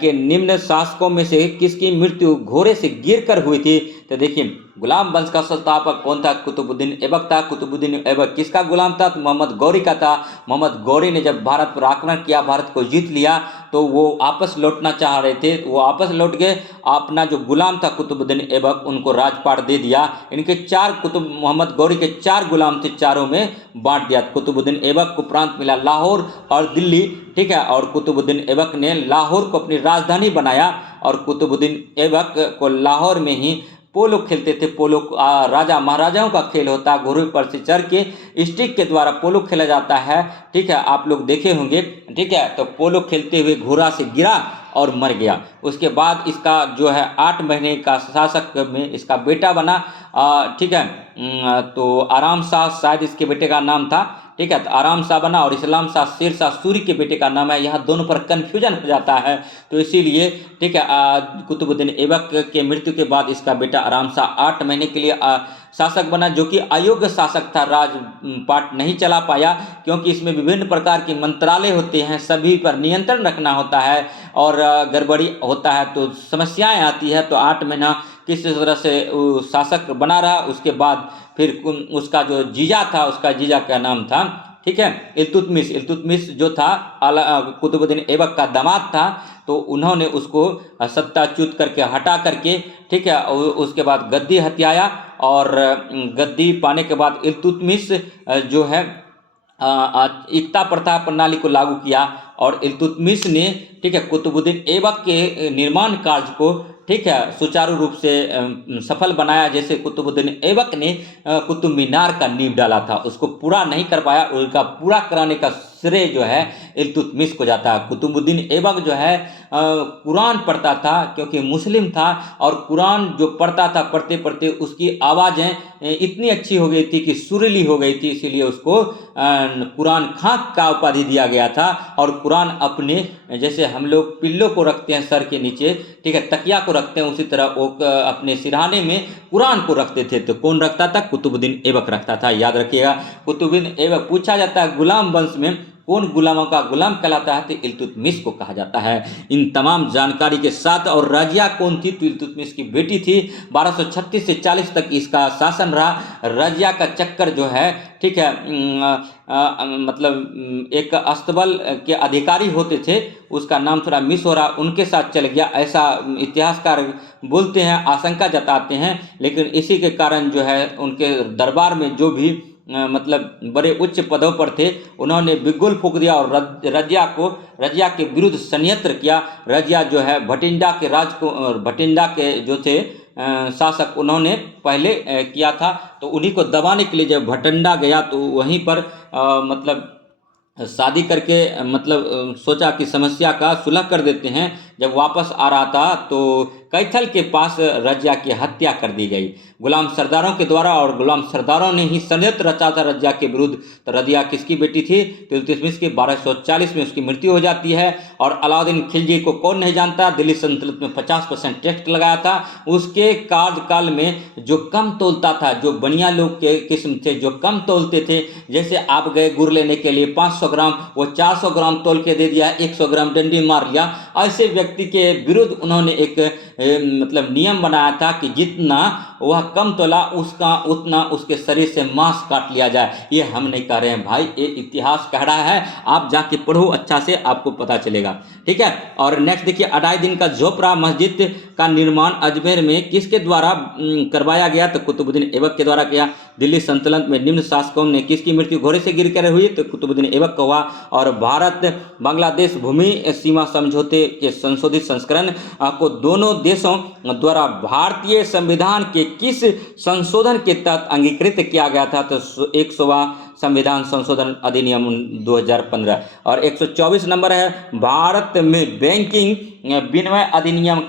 के निम्न शासकों में से किसकी मृत्यु घोड़े से गिरकर हुई थी? तो देखिए, गुलाम वंश का संस्थापक कौन था? कुतुबुद्दीन ऐबक था। कुतुबुद्दीन ऐबक किसका गुलाम था? तो मोहम्मद गौरी का था। मोहम्मद गौरी ने जब भारत पर आक्रमण किया, भारत को जीत लिया, तो वो आपस लौटना चाह रहे थे, वो आपस लौट गए। अपना जो गुलाम था कुतुबुद्दीन ऐबक, उनको राजपाट दे दिया। इनके 4 मोहम्मद गौरी के 4 गुलाम थे, चारों में बांट दिया। कुतुबुद्दीन ऐबक को प्रांत मिला लाहौर और दिल्ली। ठीक है, और कुतुबुद्दीन ऐबक ने लाहौर को अपनी राजधानी बनाया। और कुतुबुद्दीन ऐबक को लाहौर में ही पोलो खेलते थे। पोलो राजा महाराजाओं का खेल होता है, घोड़े पर से चढ़ के स्टिक के द्वारा पोलो खेला जाता है। ठीक है, आप लोग देखे होंगे। ठीक है, तो पोलो खेलते हुए घोड़ा से गिरा और मर गया। उसके बाद इसका जो है 8 महीने का शासक में इसका बेटा बना ठीक है। तो आराम शाह शायद इसके बेटे का नाम था, ठीक है। तो आराम शाह बना और इस्लाम शाह शेर शाह सूरी के बेटे का नाम है। यहाँ दोनों पर कन्फ्यूजन हो जाता है, तो इसीलिए ठीक है कुतुबुद्दीन ऐबक के मृत्यु के बाद इसका बेटा आराम शाह 8 महीने के लिए शासक बना, जो कि अयोग्य शासक था, राजपाट नहीं चला पाया, क्योंकि इसमें विभिन्न प्रकार के मंत्रालय होते हैं, सभी पर नियंत्रण रखना होता है और गड़बड़ी होता है तो समस्याएं आती है। तो 8 महीना किस तरह से शासक बना रहा। उसके बाद फिर उसका जो जीजा था, उसका जीजा का नाम था, ठीक है, इल्तुतमिश। इल्तुतमिश जो था कुतुबुद्दीन ऐबक का दामाद था, तो उन्होंने उसको सत्ताच्युत करके हटा करके, ठीक है, उसके बाद गद्दी हथियाया और गद्दी पाने के बाद इल्तुतमिश जो है एकता प्रथा प्रणाली को लागू किया और इल्तुतमिश ने, ठीक है, कुतुबुद्दीन ऐबक के निर्माण कार्य को, ठीक है, सुचारू रूप से सफल बनाया। जैसे कुतुबुद्दीन ऐबक ने कुतुब मीनार का नींव डाला था, उसको पूरा नहीं कर पाया, उसका पूरा कराने का श्रेय जो है इल्तुतमिश को जाता है। कुतुबुद्दीन ऐबक जो है कुरान पढ़ता था, क्योंकि मुस्लिम था, और कुरान जो पढ़ता था, पढ़ते पढ़ते उसकी आवाज़ें इतनी अच्छी हो गई थी कि सुरीली हो गई थी, इसीलिए उसको कुरान खाक का उपाधि दिया गया था। और कुरान अपने, जैसे हम लोग पिल्लों को रखते हैं सर के नीचे, ठीक है, तकिया को रखते हैं, उसी तरह वो अपने सिरहाने में कुरान को रखते थे। तो कौन रखता था? कुतुबुद्दीन ऐबक रखता था, याद रखिएगा। कुतुबुद्दीन ऐबक पूछा जाता है गुलाम वंश में कौन गुलामों का गुलाम कहलाता है, तो इल्तुतमिश को कहा जाता है। इन तमाम जानकारी के साथ, और रजिया कौन थी? तो इल्तुतमिश की बेटी थी। 1236 से 40 तक इसका शासन रहा। रजिया का चक्कर जो है, ठीक है, मतलब एक अस्तबल के अधिकारी होते थे, उसका नाम थोड़ा मिस हो रहा, उनके साथ चल गया, ऐसा इतिहासकार बोलते हैं, आशंका जताते हैं। लेकिन इसी के कारण जो है उनके दरबार में जो भी मतलब बड़े उच्च पदों पर थे, उन्होंने बिगुल फूंक दिया और रजिया के विरुद्ध षड्यंत्र किया। रजिया जो है भटिंडा के जो थे शासक, उन्होंने पहले किया था, तो उन्हीं को दबाने के लिए जब भटिंडा गया तो वहीं पर मतलब शादी करके मतलब सोचा कि समस्या का सुलह कर देते हैं। जब वापस आ रहा था तो कैथल के पास रजिया की हत्या कर दी गई गुलाम सरदारों के द्वारा, और गुलाम सरदारों ने ही षड्यंत्र रचा था रजिया के विरुद्ध। तो रजिया किसकी बेटी थी? तो इल्तुतमिश की 1240 में उसकी मृत्यु हो जाती है। और अलाउद्दीन खिलजी को कौन नहीं जानता, दिल्ली सल्तनत में 50% टैक्स लगाया था। उसके कार्यकाल में जो कम तोलता था, जो बनिया लोग के किस्म थे, जो कम तोलते थे, जैसे आप गए गुड़ लेने के लिए 500 ग्राम, वो 400 ग्राम तोल के दे दिया, 100 ग्राम डंडी मार लिया, ऐसे व्यक्ति के विरुद्ध उन्होंने एक मतलब नियम बनाया था कि जितना वह कम तोला उतना उसके शरीर से मांस काट लिया जाए। ये हम नहीं कह रहे हैं भाई, ये इतिहास कह रहा है, आप जाके पढ़ो, अच्छा से आपको पता चलेगा, ठीक है। और नेक्स्ट देखिए, 2.5 दिन का झोपड़ा मस्जिद का निर्माण अजमेर में किसके द्वारा करवाया गया? तो कुतुबुद्दीन ऐबक के द्वारा किया। दिल्ली सल्तनत में निम्न शासकों ने किसकी मृत्यु घोड़े से गिर कर हुई? तो कुतुबुद्दीन ऐबक का हुआ। और भारत बांग्लादेश भूमि सीमा समझौते के संशोधित संस्करण को दोनों देशों द्वारा भारतीय संविधान के किस संशोधन के तहत अंगीकृत किया गया था? तो 100वां संविधान संशोधन अधिनियम 2015। और 124 नंबर है, भारत में बैंकिंग विनिमय अधिनियम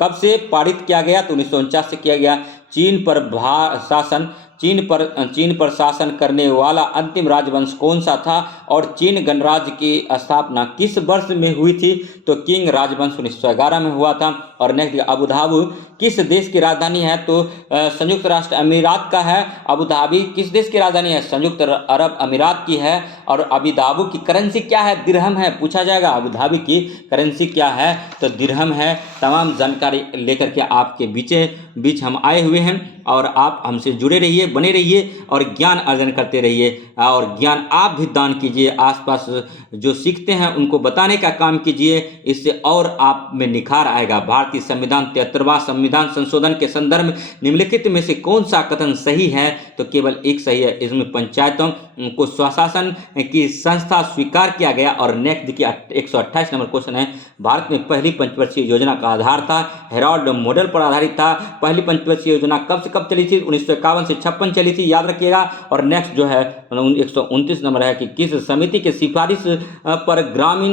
कब से पारित किया गया? तो 1949 से किया गया। चीन पर शासन करने वाला अंतिम राजवंश कौन सा था? और चीन गणराज्य की स्थापना किस वर्ष में हुई थी? तो किंग राजवंश 1911 में हुआ था। और नेक्स्ट, अबू धाबी किस देश की राजधानी है? तो संयुक्त राष्ट्र अमीरात का है। अबू धाबी किस देश की राजधानी है? संयुक्त अरब अमीरात की है। और अबू धाबी की करेंसी क्या है? दिरहम है, पूछा जाएगा। अबू धाबी की करेंसी क्या है? तो दिरहम है। तमाम जानकारी लेकर के आपके बीच हम आए हुए हैं, और आप हमसे जुड़े रहिए, बने रहिए और ज्ञान अर्जन करते रहिए। और ज्ञान आप भी दान कीजिए, आसपास जो सीखते हैं उनको बताने का काम कीजिए, इससे और आप में निखार आएगा। भारतीय संविधान 73वां संविधान संशोधन के संदर्भ निम्नलिखित में से कौन सा कथन सही है? तो केवल एक सही है, इसमें पंचायतों को स्वशासन की संस्था स्वीकार किया गया। और नेक्स्ट देखिए, 128 नंबर क्वेश्चन है, भारत में पहली पंचवर्षीय योजना का आधार था हेराल्ड मॉडल पर आधारित था। पहली पंचवर्षीय योजना कब से कब चली थी? 1951 से 56 चली थी, याद रखिएगा। और नेक्स्ट जो है 129 नंबर है कि किस समिति के सिफारिश पर ग्रामीण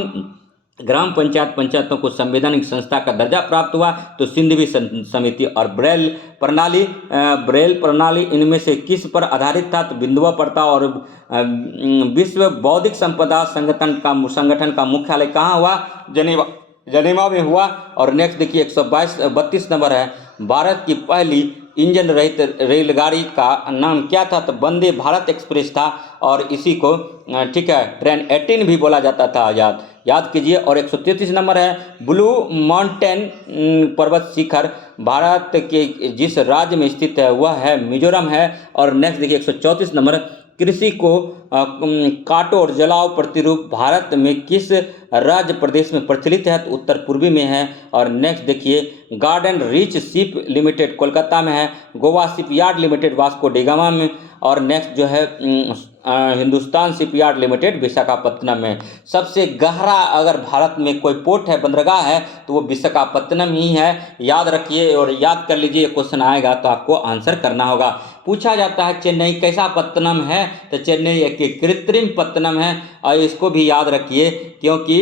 ग्राम पंचायत पंचायतों को संवैधानिक संस्था का दर्जा प्राप्त हुआ, तो सिंधवी समिति। और ब्रेल प्रणाली इनमें से किस पर आधारित था, तो बिंदुआ पर था। और विश्व बौद्धिक संपदा संगठन का मुख्यालय कहाँ हुआ, जनेवा में हुआ। और नेक्स्ट देखिए 132 नंबर है, भारत की पहली इंजन रहित रेलगाड़ी का नाम क्या था, तो वंदे भारत एक्सप्रेस था। और इसी को ठीक है ट्रेन 18 भी बोला जाता था, याद कीजिए। और 133 नंबर है, ब्लू माउंटेन पर्वत शिखर भारत के जिस राज्य में स्थित है वह है मिजोरम है। और नेक्स्ट देखिए 134 नंबर, कृषि को काटो और जलाओ प्रतिरूप भारत में किस राज्य प्रदेश में प्रचलित है, तो उत्तर पूर्वी में है। और नेक्स्ट देखिए garden reach ship limited Kolkata में है, Goa shipyard limited Vasco da Gama में। और नेक्स्ट जो है हिंदुस्तान शिपयार्ड लिमिटेड विशाखापत्तनम में। सबसे गहरा अगर भारत में कोई पोर्ट है, बंदरगाह है, तो वो विशाखापत्तनम ही है, याद रखिए और याद कर लीजिए। क्वेश्चन आएगा तो आपको आंसर करना होगा। पूछा जाता है चेन्नई कैसा पत्तनम है, तो चेन्नई एक कृत्रिम पत्तनम है, और इसको भी याद रखिए क्योंकि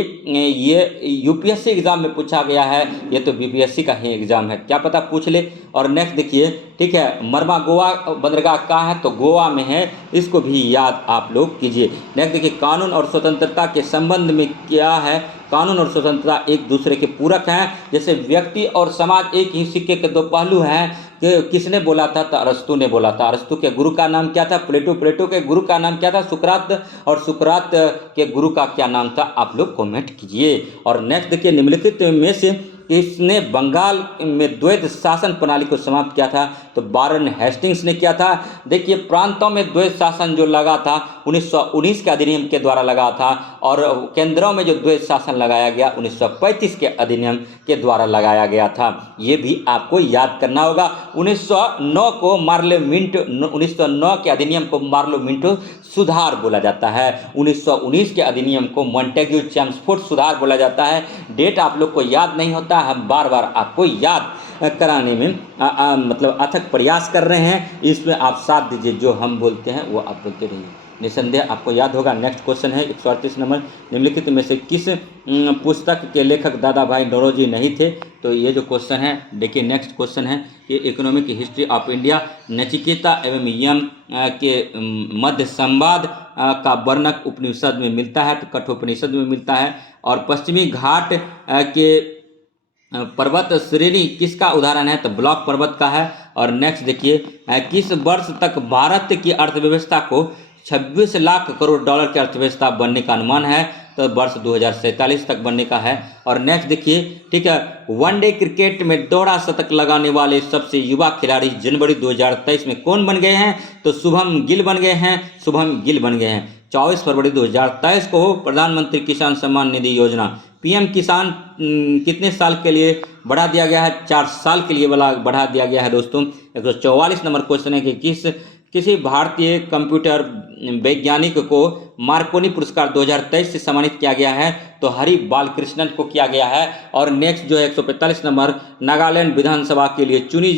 ये यूपीएससी एग्जाम में पूछा गया है, ये तो बीपीएससी का ही एग्जाम है, क्या पता पूछ ले। और नेक्स्ट देखिए ठीक है, मरमा गोवा बंदरगाह कहाँ है, तो गोवा में है, इसको भी याद आप लोग कीजिए। नेक्स्ट देखिए कानून और स्वतंत्रता के संबंध में क्या है, कानून और स्वतंत्रता एक दूसरे के पूरक हैं, जैसे व्यक्ति और समाज एक ही सिक्के के दो पहलू हैं। कि किसने बोला था, तो अरस्तु ने बोला था। अरस्तु के गुरु का नाम क्या था, प्लेटो। प्लेटो के गुरु का नाम क्या था, सुकरात। और सुकरात के गुरु का क्या नाम था, आप लोग कमेंट कीजिए। और नेक्स्ट देखिए निम्नलिखित में से किसने बंगाल में द्वैध शासन प्रणाली को समाप्त किया था, तो वारन हेस्टिंग्स ने किया था। देखिए प्रांतों में द्वैध शासन जो लगा था 1919 के अधिनियम के द्वारा लगा था, और केंद्रों में जो द्वैध शासन लगाया गया 1935 के अधिनियम के द्वारा लगाया गया था, ये भी आपको याद करना होगा। 1909 को मार्लिमेंटो 1909 के अधिनियम को मार्लिमेंटो सुधार बोला जाता है, 1919 के अधिनियम को मॉन्टेग्यू चेम्सफोर्ड सुधार बोला जाता है। डेट आप लोग को याद नहीं होता, हम बार बार आपको याद कराने में मतलब अथक प्रयास कर रहे हैं, इसमें आप साथ दीजिए, जो हम बोलते हैं वो आप बोलते रहिए, निसंदेह आपको याद होगा। नेक्स्ट क्वेश्चन है 138 नंबर, निम्नलिखित में से किस पुस्तक के लेखक दादा भाई नौरोजी नहीं थे, तो ये जो क्वेश्चन है देखिए। नेक्स्ट क्वेश्चन है कि economic history of India Nachiketa एवं यम के मध्य संवाद का वर्णक उपनिषद में मिलता है, तो कठोपनिषद में मिलता है। और पश्चिमी घाट के पर्वत श्रेणी किसका उदाहरण है, तो ब्लॉक पर्वत का है। और नेक्स्ट देखिए किस वर्ष तक भारत की अर्थव्यवस्था को 26 लाख करोड़ डॉलर की अर्थव्यवस्था बनने का अनुमान है, तो वर्ष 2047 तक बनने का है। और नेक्स्ट देखिए ठीक है, वनडे क्रिकेट में दोहरा शतक लगाने वाले सबसे युवा खिलाड़ी जनवरी 2023 में कौन बन गए हैं, तो शुभम गिल बन गए हैं। 24 फरवरी 2023 को प्रधानमंत्री किसान सम्मान निधि योजना पीएम किसान कितने साल के लिए बढ़ा दिया गया है, 4 साल के लिए बढ़ा दिया गया है दोस्तों। 144 नंबर क्वेश्चन है कि किसी भारतीय कंप्यूटर वैज्ञानिक को मार्कोनी पुरस्कार 2023 से सम्मानित किया गया है, तो हरि बालकृष्णन को किया गया है। और नेक्स्ट जो है 145 नंबर, नागालैंड विधानसभा के लिए चुनी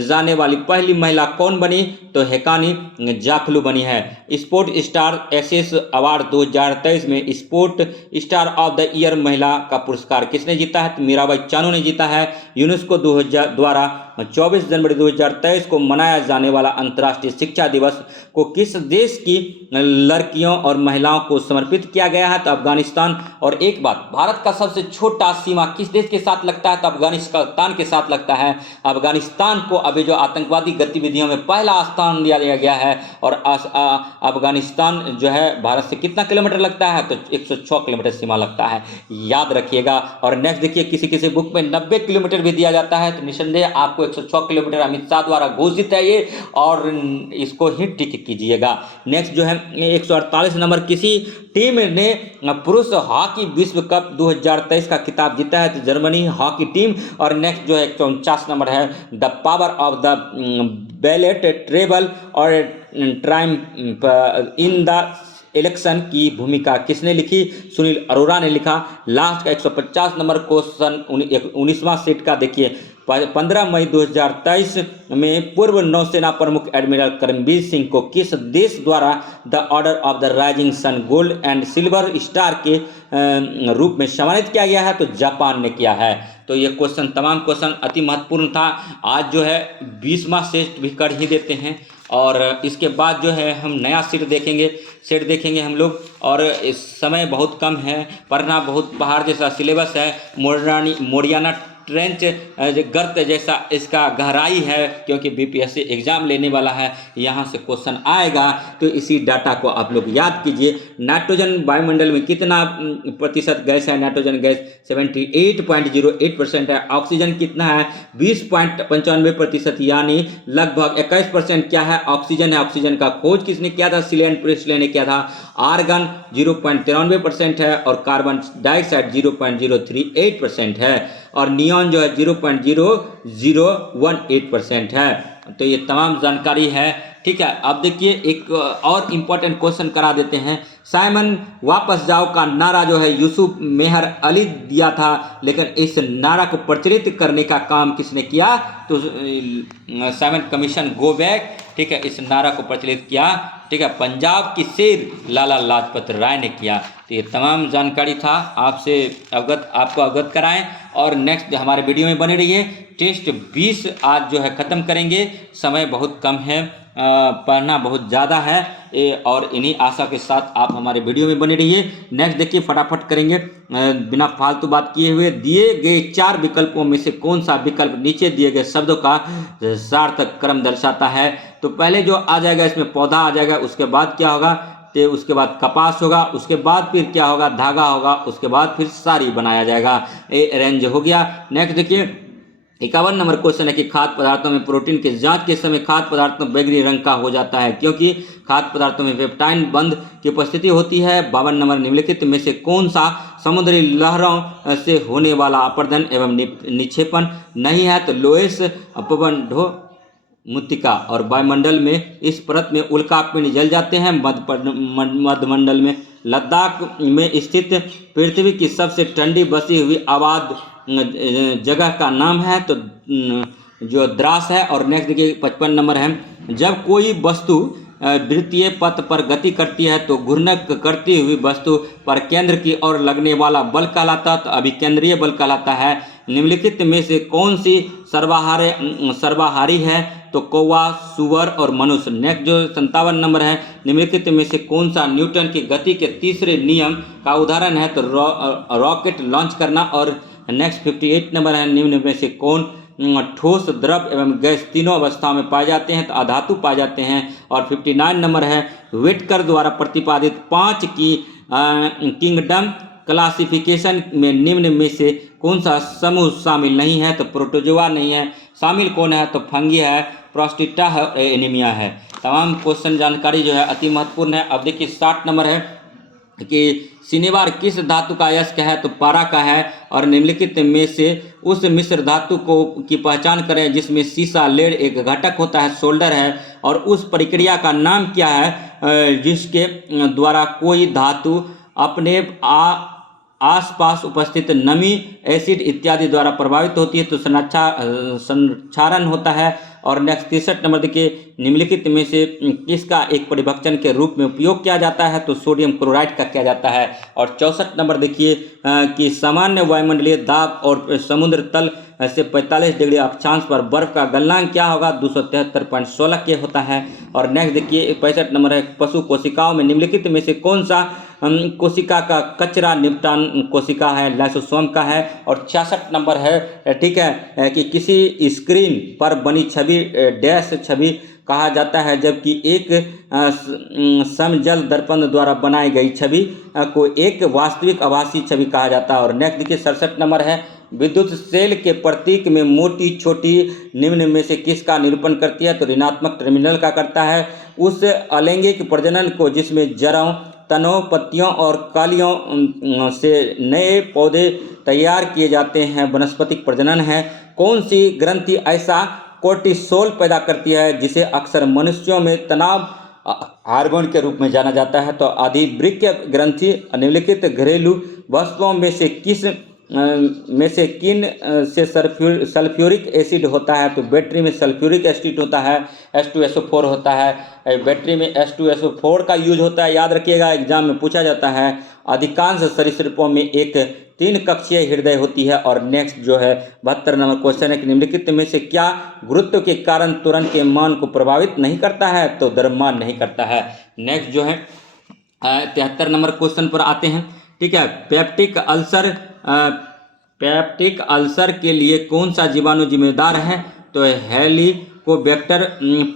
जाने वाली पहली महिला कौन बनी, तो हेकानी जाखलू बनी है। स्पोर्ट स्टार एसेस अवार्ड 2023 में sport star of the year महिला का पुरस्कार किसने जीता है, तो मीराबाई चानू ने जीता है। यूनेस्को द्वारा 24 जनवरी 2023 को मनाया जाने वाला अंतर्राष्ट्रीय शिक्षा दिवस को किस देश की लड़कियों और महिलाओं को समर्पित किया गया है, तो अफगानिस्तान। और एक बात, भारत का सबसे छोटा सीमा किस देश के साथ लगता है, तो अफगानिस्तान के साथ लगता है। अफगानिस्तान को अभी जो आतंकवादी गतिविधियों में पहला स्थान दिया गया है। और अफगानिस्तान जो है भारत से कितना किलोमीटर लगता है, तो 106 किलोमीटर सीमा लगता है, याद रखिएगा। और नेक्स्ट देखिए किसी बुक में 90 किलोमीटर भी दिया जाता है, तो निसंदेह आपको 106 किलोमीटर अमित शाह द्वारा घोषित है ये, और इसको ही टिक कीजिएगा। नेक्स्ट जो है 148 नंबर, किसी टीम ने पुरुष हॉकी विश्व कप 2023 का खिताब जीता है, तो जर्मनी हॉकी टीम। और नेक्स्ट जो है 149 नंबर है, the power of the ballot treble और ट्रायम्फ इन द इलेक्शन की भूमिका किसने लिखी, सुनील अरोड़ा ने लिखा। लास्ट का 150 नंबर क्वेश्चन 19वां सेट का देखिए, 15 मई 2023 में पूर्व नौसेना प्रमुख एडमिरल करमबीर सिंह को किस देश द्वारा the order of the rising sun gold and silver star के रूप में सम्मानित किया गया है? तो जापान ने किया है। तो ये क्वेश्चन, तमाम क्वेश्चन अति महत्वपूर्ण था। आज जो है 20वां सेट भी कर ही देते हैं और इसके बाद जो है हम नया सेट देखेंगे हम लोग। और इस समय बहुत कम है, पढ़ना बहुत पहाड़ जैसा सिलेबस है, मोरियाना ट्रेंच गर्त जैसा इसका गहराई है, क्योंकि बीपीएससी एग्जाम लेने वाला है, यहाँ से क्वेश्चन आएगा। तो इसी डाटा को आप लोग याद कीजिए। नाइट्रोजन वायुमंडल में कितना प्रतिशत गैस है? नाइट्रोजन गैस 78.08% है। ऑक्सीजन कितना है? 20.95%, यानी लगभग 21% क्या है? ऑक्सीजन है। ऑक्सीजन का खोज किसने किया था? सिलियन प्रेस्ले ने किया था। आर्गन 0.93% है और कार्बन डाइऑक्साइड 0.038% है और नियॉन जो है 0.0018% है। तो ये तमाम जानकारी है, ठीक है। अब देखिए एक और इम्पोर्टेंट क्वेश्चन करा देते हैं। साइमन वापस जाओ का नारा जो है यूसुफ मेहर अली दिया था, लेकिन इस नारा को प्रचलित करने का काम किसने किया? तो साइमन कमीशन गो बैक, ठीक है, इस नारा को प्रचलित किया, ठीक है, पंजाब की शेर लाला लाजपत राय ने किया। तो ये तमाम जानकारी था, आपको अवगत कराएं और नेक्स्ट हमारे वीडियो में बने रहिए। टेस्ट 20 आज जो है ख़त्म करेंगे, समय बहुत कम है, पढ़ना बहुत ज़्यादा है और इन्हीं आशा के साथ आप हमारे वीडियो में बने रहिए। नेक्स्ट देखिए फटाफट करेंगे बिना फालतू बात किए हुए। दिए गए 4 विकल्पों में से कौन सा विकल्प नीचे दिए गए शब्दों का सार्थक क्रम दर्शाता है? तो पहले जो आ जाएगा इसमें पौधा आ जाएगा, उसके बाद क्या होगा? तो उसके बाद कपास होगा, उसके बाद फिर क्या होगा? धागा होगा, उसके बाद फिर साड़ी बनाया जाएगा। ये अरेंज हो गया। नेक्स्ट देखिए 51 नंबर क्वेश्चन है कि खाद्य पदार्थों में प्रोटीन के जांच के समय खाद्य पदार्थों बैगनी रंग का हो जाता है क्योंकि खाद्य पदार्थों में पेप्टाइन बंध की उपस्थिति होती है। 52 नंबर निम्नलिखित में से कौन सा समुद्री लहरों से होने वाला अपरदन एवं निक्षेपण नहीं है? तो लोएस अपबंधो मुत्तिका और वायुमंडल में इस परत में उल्कापिंड जल जाते हैं। मध्यमंडल में लद्दाख में स्थित पृथ्वी की सबसे ठंडी बसी हुई आबाद जगह का नाम है तो जो द्रास है। और नेक्स्ट देखिए 55 नंबर है, जब कोई वस्तु वृत्तीय पथ पर गति करती है तो घूर्णक करती हुई वस्तु पर केंद्र की ओर लगने वाला बल कहलाता है, तो अभिकेंद्रीय बल कहलाता है। निम्नलिखित में से कौन सी सर्वाहारी है? तो कौवा, सुअर और मनुष्य। नेक्स्ट जो 57 नंबर है, निम्नलिखित में से कौन सा न्यूटन की गति के तीसरे नियम का उदाहरण है? तो रॉकेट लॉन्च करना। और नेक्स्ट 58 नंबर है, निम्न में से कौन ठोस, द्रव एवं गैस तीनों अवस्थाओं में पाए जाते हैं? तो अधातु पाए जाते हैं। और 59 नंबर है, व्हिटकर द्वारा प्रतिपादित 5 की किंगडम क्लासिफिकेशन में निम्न में से कौन सा समूह शामिल नहीं है? तो प्रोटोजोआ नहीं है। शामिल कौन है? तो फंगी है, प्रोस्टिटा है, एनीमिया है। तमाम क्वेश्चन जानकारी जो है अति महत्वपूर्ण है। अब देखिए 60 नंबर है कि सिनेबार किस धातु का अयस्क है? तो पारा का है। और निम्नलिखित में से उस मिश्र धातु को की पहचान करें जिसमें सीसा लेड एक घटक होता है, सोल्डर है। और उस प्रक्रिया का नाम क्या है जिसके द्वारा कोई धातु अपने आसपास उपस्थित नमी, एसिड इत्यादि द्वारा प्रभावित होती है? तो संक्षारण होता है। और नेक्स्ट 63 नंबर देखिए, निम्नलिखित में से किसका एक परिभक्षण के रूप में उपयोग किया जाता है? तो सोडियम क्लोराइड का किया जाता है। और 64 नंबर देखिए कि सामान्य वायुमंडलीय दाब और समुद्र तल से 45 डिग्री अक्षांश पर बर्फ का गलनांक क्या होगा? 273.16 के होता है। और नेक्स्ट देखिए 65 नंबर है, पशु कोशिकाओं में निम्नलिखित में से कौन सा कोशिका का कचरा निपटान कोशिका है? लाइसोसोम का है। और 66 नंबर है, ठीक है, कि किसी स्क्रीन पर बनी छवि डैश छवि कहा जाता है जबकि एक समजल दर्पण द्वारा बनाई गई छवि को एक वास्तविक आभासी छवि कहा जाता है। और नेक्स्ट देखिए 67 नंबर है, विद्युत सेल के प्रतीक में मोटी छोटी निम्न में से किसका निरूपण करती है? तो ऋणात्मक टर्मिनल का करता है। उस अलैंगिक प्रजनन को जिसमें जड़ों, तनों, पत्तियों और कलियों से नए पौधे तैयार किए जाते हैं, वनस्पतिक प्रजनन है। कौन सी ग्रंथि ऐसा कोर्टिसोल पैदा करती है जिसे अक्सर मनुष्यों में तनाव हार्मोन के रूप में जाना जाता है? तो अधिवृक्क ग्रंथि। निम्नलिखित घरेलू वस्तुओं में से किस में से किन से सल्फ्यूरिक एसिड होता है? तो बैटरी में सल्फ्यूरिक एसिड होता है, H2SO4 होता है। बैटरी में H2SO4 का यूज होता है, याद रखिएगा, एग्जाम में पूछा जाता है। अधिकांश सरीसृपों में एक 3 कक्षीय हृदय होती है। और नेक्स्ट जो है 72 नंबर क्वेश्चन है कि निम्नलिखित में से क्या गुरुत्व के कारण त्वरण के मान को प्रभावित नहीं करता है? तो द्रव्यमान नहीं करता है। नेक्स्ट जो है 73 नंबर क्वेश्चन पर आते हैं। ठीक है, पेप्टिक अल्सर के लिए कौन सा जीवाणु जिम्मेदार है? तो हेलिकोबैक्टर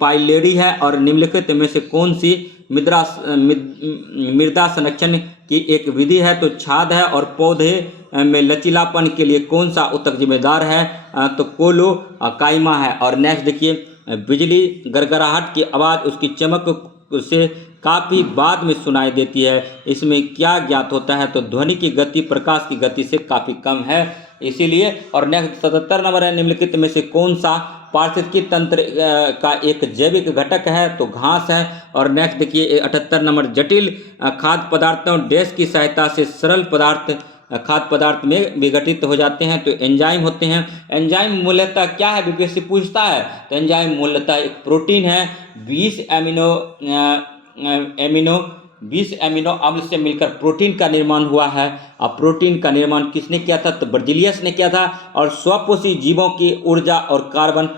पाइलेरी है। और निम्नलिखित में से कौन सी मृदा संरक्षण की एक विधि है? तो छाद है। और पौधे में लचीलापन के लिए कौन सा ऊतक जिम्मेदार है? तो कोलोकाइमा है। और नेक्स्ट देखिए, बिजली गड़गड़ाहट की आवाज़ उसकी चमक से काफ़ी बाद में सुनाई देती है, इसमें क्या ज्ञात होता है? तो ध्वनि की गति प्रकाश की गति से काफ़ी कम है, इसीलिए। और नेक्स्ट 77 नंबर है, निम्नलिखित में से कौन सा पारिस्थितिकी तंत्र का एक जैविक घटक है? तो घास है। और नेक्स्ट देखिए 78 नंबर, जटिल खाद्य पदार्थों डैश की सहायता से सरल खाद्य पदार्थ में विघटित हो जाते हैं? तो एंजाइम होते हैं। एंजाइम मूलतः क्या है? बीपीएससी पूछता है। तो एंजाइम मूलतः एक प्रोटीन है। 20 एमिनो अम्ल से मिलकर प्रोटीन का निर्माण हुआ है। अब प्रोटीन का निर्माण किसने किया था? तो बर्जिलियस ने किया था। और स्वपोषी जीवों की ऊर्जा और कार्बन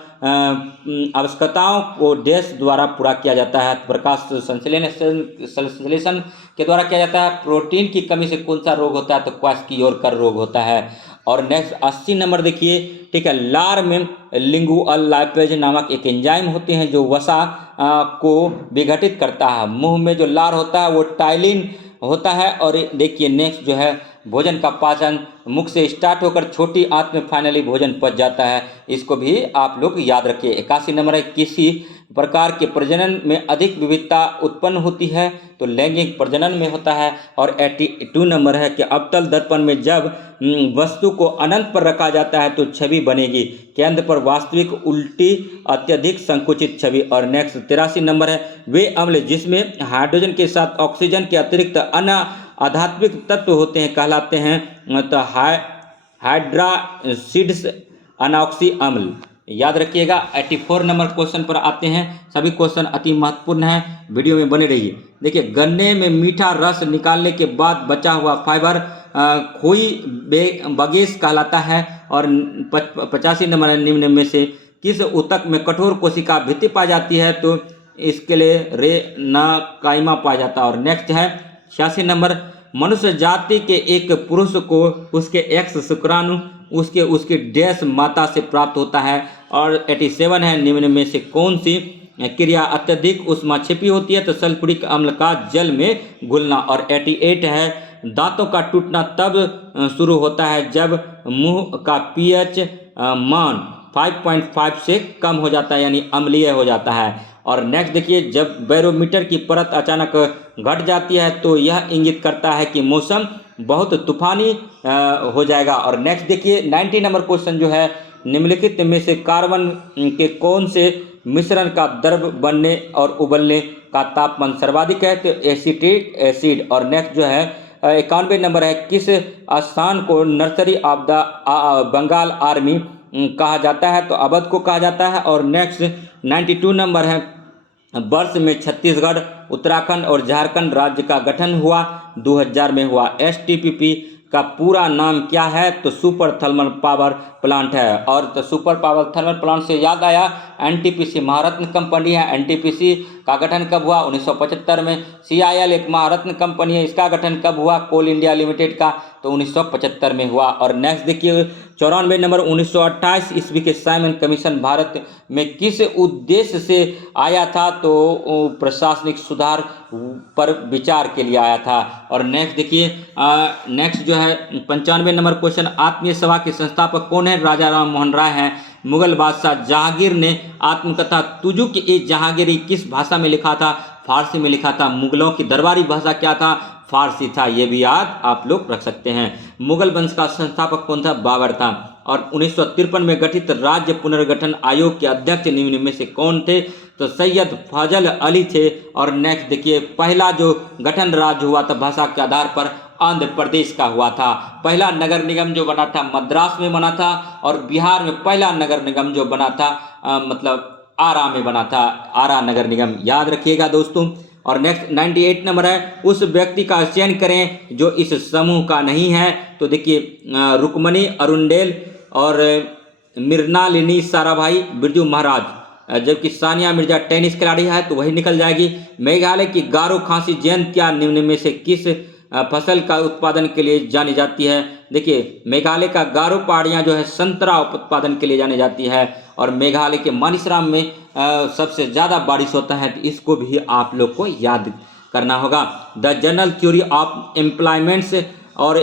आवश्यकताओं को डैश द्वारा पूरा किया जाता है? प्रकाश संश्लेषण के द्वारा किया जाता है। प्रोटीन की कमी से कौन सा रोग होता है? तो क्वास्कियोरकर रोग होता है। और नेक्स्ट 80 नंबर देखिए, ठीक है, लार में लिंगुअल लाइपेज नामक एक एंजाइम होते हैं जो वसा को विघटित करता है। मुंह में जो लार होता है वो टाइलिन होता है। और देखिए नेक्स्ट जो है, भोजन का पाचन मुख से स्टार्ट होकर छोटी आंत में फाइनली भोजन पच जाता है, इसको भी आप लोग याद रखिए। 81 नंबर है, किसी प्रकार के प्रजनन में अधिक विविधता उत्पन्न होती है? तो लैंगिक प्रजनन में होता है। और 82 नंबर है कि अवतल दर्पण में जब वस्तु को अनंत पर रखा जाता है तो छवि बनेगी, केंद्र पर वास्तविक उल्टी अत्यधिक संकुचित छवि। और नेक्स्ट 83 नंबर है, वे अम्ल जिसमें हाइड्रोजन के साथ ऑक्सीजन के अतिरिक्त अन्य आध्यात्मिक तत्व होते हैं कहलाते हैं? तो हाइड्रासिड्स अनॉक्सी अम्ल, याद रखिएगा। 84 नंबर क्वेश्चन पर आते हैं। सभी क्वेश्चन अति महत्वपूर्ण है, वीडियो में बने रहिए। देखिए, गन्ने में मीठा रस निकालने के बाद बचा हुआ फाइबर खोई बगेश कहलाता है। और 85 नंबर, निम्न में से किस ऊतक में कठोर कोशिका भित्ति पाई जाती है? तो इसके लिए रेनाकाइमा पाया जाता है। और नेक्स्ट है 86 नंबर, मनुष्य जाति के एक पुरुष को उसके एक्स शुक्राणु उसके डैश माता से प्राप्त होता है। और 87 है, निम्न में से कौन सी क्रिया अत्यधिक उष्मा छिपी होती है? तो सल्फ्यूरिक अम्ल का जल में घुलना। और 88 है, दांतों का टूटना तब शुरू होता है जब मुंह का पीएच मान 5.5 से कम हो जाता है, यानी अम्लीय हो जाता है। और नेक्स्ट देखिए, जब बैरोमीटर की परत अचानक घट जाती है तो यह इंगित करता है कि मौसम बहुत तूफानी हो जाएगा। और नेक्स्ट देखिए 90 नंबर क्वेश्चन जो है, निम्नलिखित में से कार्बन के कौन से मिश्रण का द्रव बनने और उबलने का तापमान सर्वाधिक है? तो एसिटिक एसिड। और नेक्स्ट जो है 91 नंबर है, किस स्थान को nursery of the Bengal army कहा जाता है? तो अवध को कहा जाता है। और नेक्स्ट 92 नंबर है, वर्ष में छत्तीसगढ़, उत्तराखंड और झारखंड राज्य का गठन हुआ 2000 में हुआ। STPP का पूरा नाम क्या है? तो सुपर थर्मल पावर प्लांट है। और तो सुपर पावर थर्मल प्लांट से याद आया, NTPC महारत्न कंपनी है। NTPC का गठन कब हुआ? 1975 में। CIL एक महारत्न कंपनी है, इसका गठन कब हुआ? कोल इंडिया लिमिटेड का, तो 1975 में हुआ। और नेक्स्ट देखिए 94 नंबर, 1928 ईस्वी के साइमन कमीशन भारत में किस उद्देश्य से आया था? तो प्रशासनिक सुधार पर विचार के लिए आया था। और नेक्स्ट देखिए नेक्स्ट जो है 95 नंबर क्वेश्चन, आत्मीय सभा के संस्थापक कौन है? राजा राम मोहन राय हैं। मुगल बादशाह जहांगीर ने आत्मकथा तुजुक ए जहांगीरी किस भाषा में लिखा था? फारसी में लिखा था। मुगलों की दरबारी भाषा क्या था? फारसी था। ये भी याद आप लोग रख सकते हैं। मुगल वंश का संस्थापक कौन था? बाबर था। और 1953 में गठित राज्य पुनर्गठन आयोग के अध्यक्ष निम्न में से कौन थे? तो सैयद फजल अली थे। और नेक्स्ट देखिए, पहला जो गठन राज्य हुआ था भाषा के आधार पर आंध्र प्रदेश का हुआ था। पहला नगर निगम जो बना था मद्रास में बना था, और बिहार में पहला नगर निगम जो बना था मतलब आरा में बना था, आरा नगर निगम, याद रखिएगा दोस्तों। और नेक्स्ट 98 नंबर है, उस व्यक्ति का चयन करें जो इस समूह का नहीं है। तो देखिए रुक्मणी अरुंडेल और मृणालिनी साराभाई, बिरजू महाराज, जबकि सानिया मिर्जा टेनिस खिलाड़ी है तो वही निकल जाएगी। मेघालय की गारो खासी जयंतिया निम्न में से किस फसल का उत्पादन के लिए जानी जाती है? देखिए मेघालय का गारो पहाड़ियाँ जो है संतरा उत्पादन के लिए जानी जाती है, और मेघालय के मानिसराम में सबसे ज़्यादा बारिश होता है, तो इसको भी आप लोग को याद करना होगा। The general theory of employments और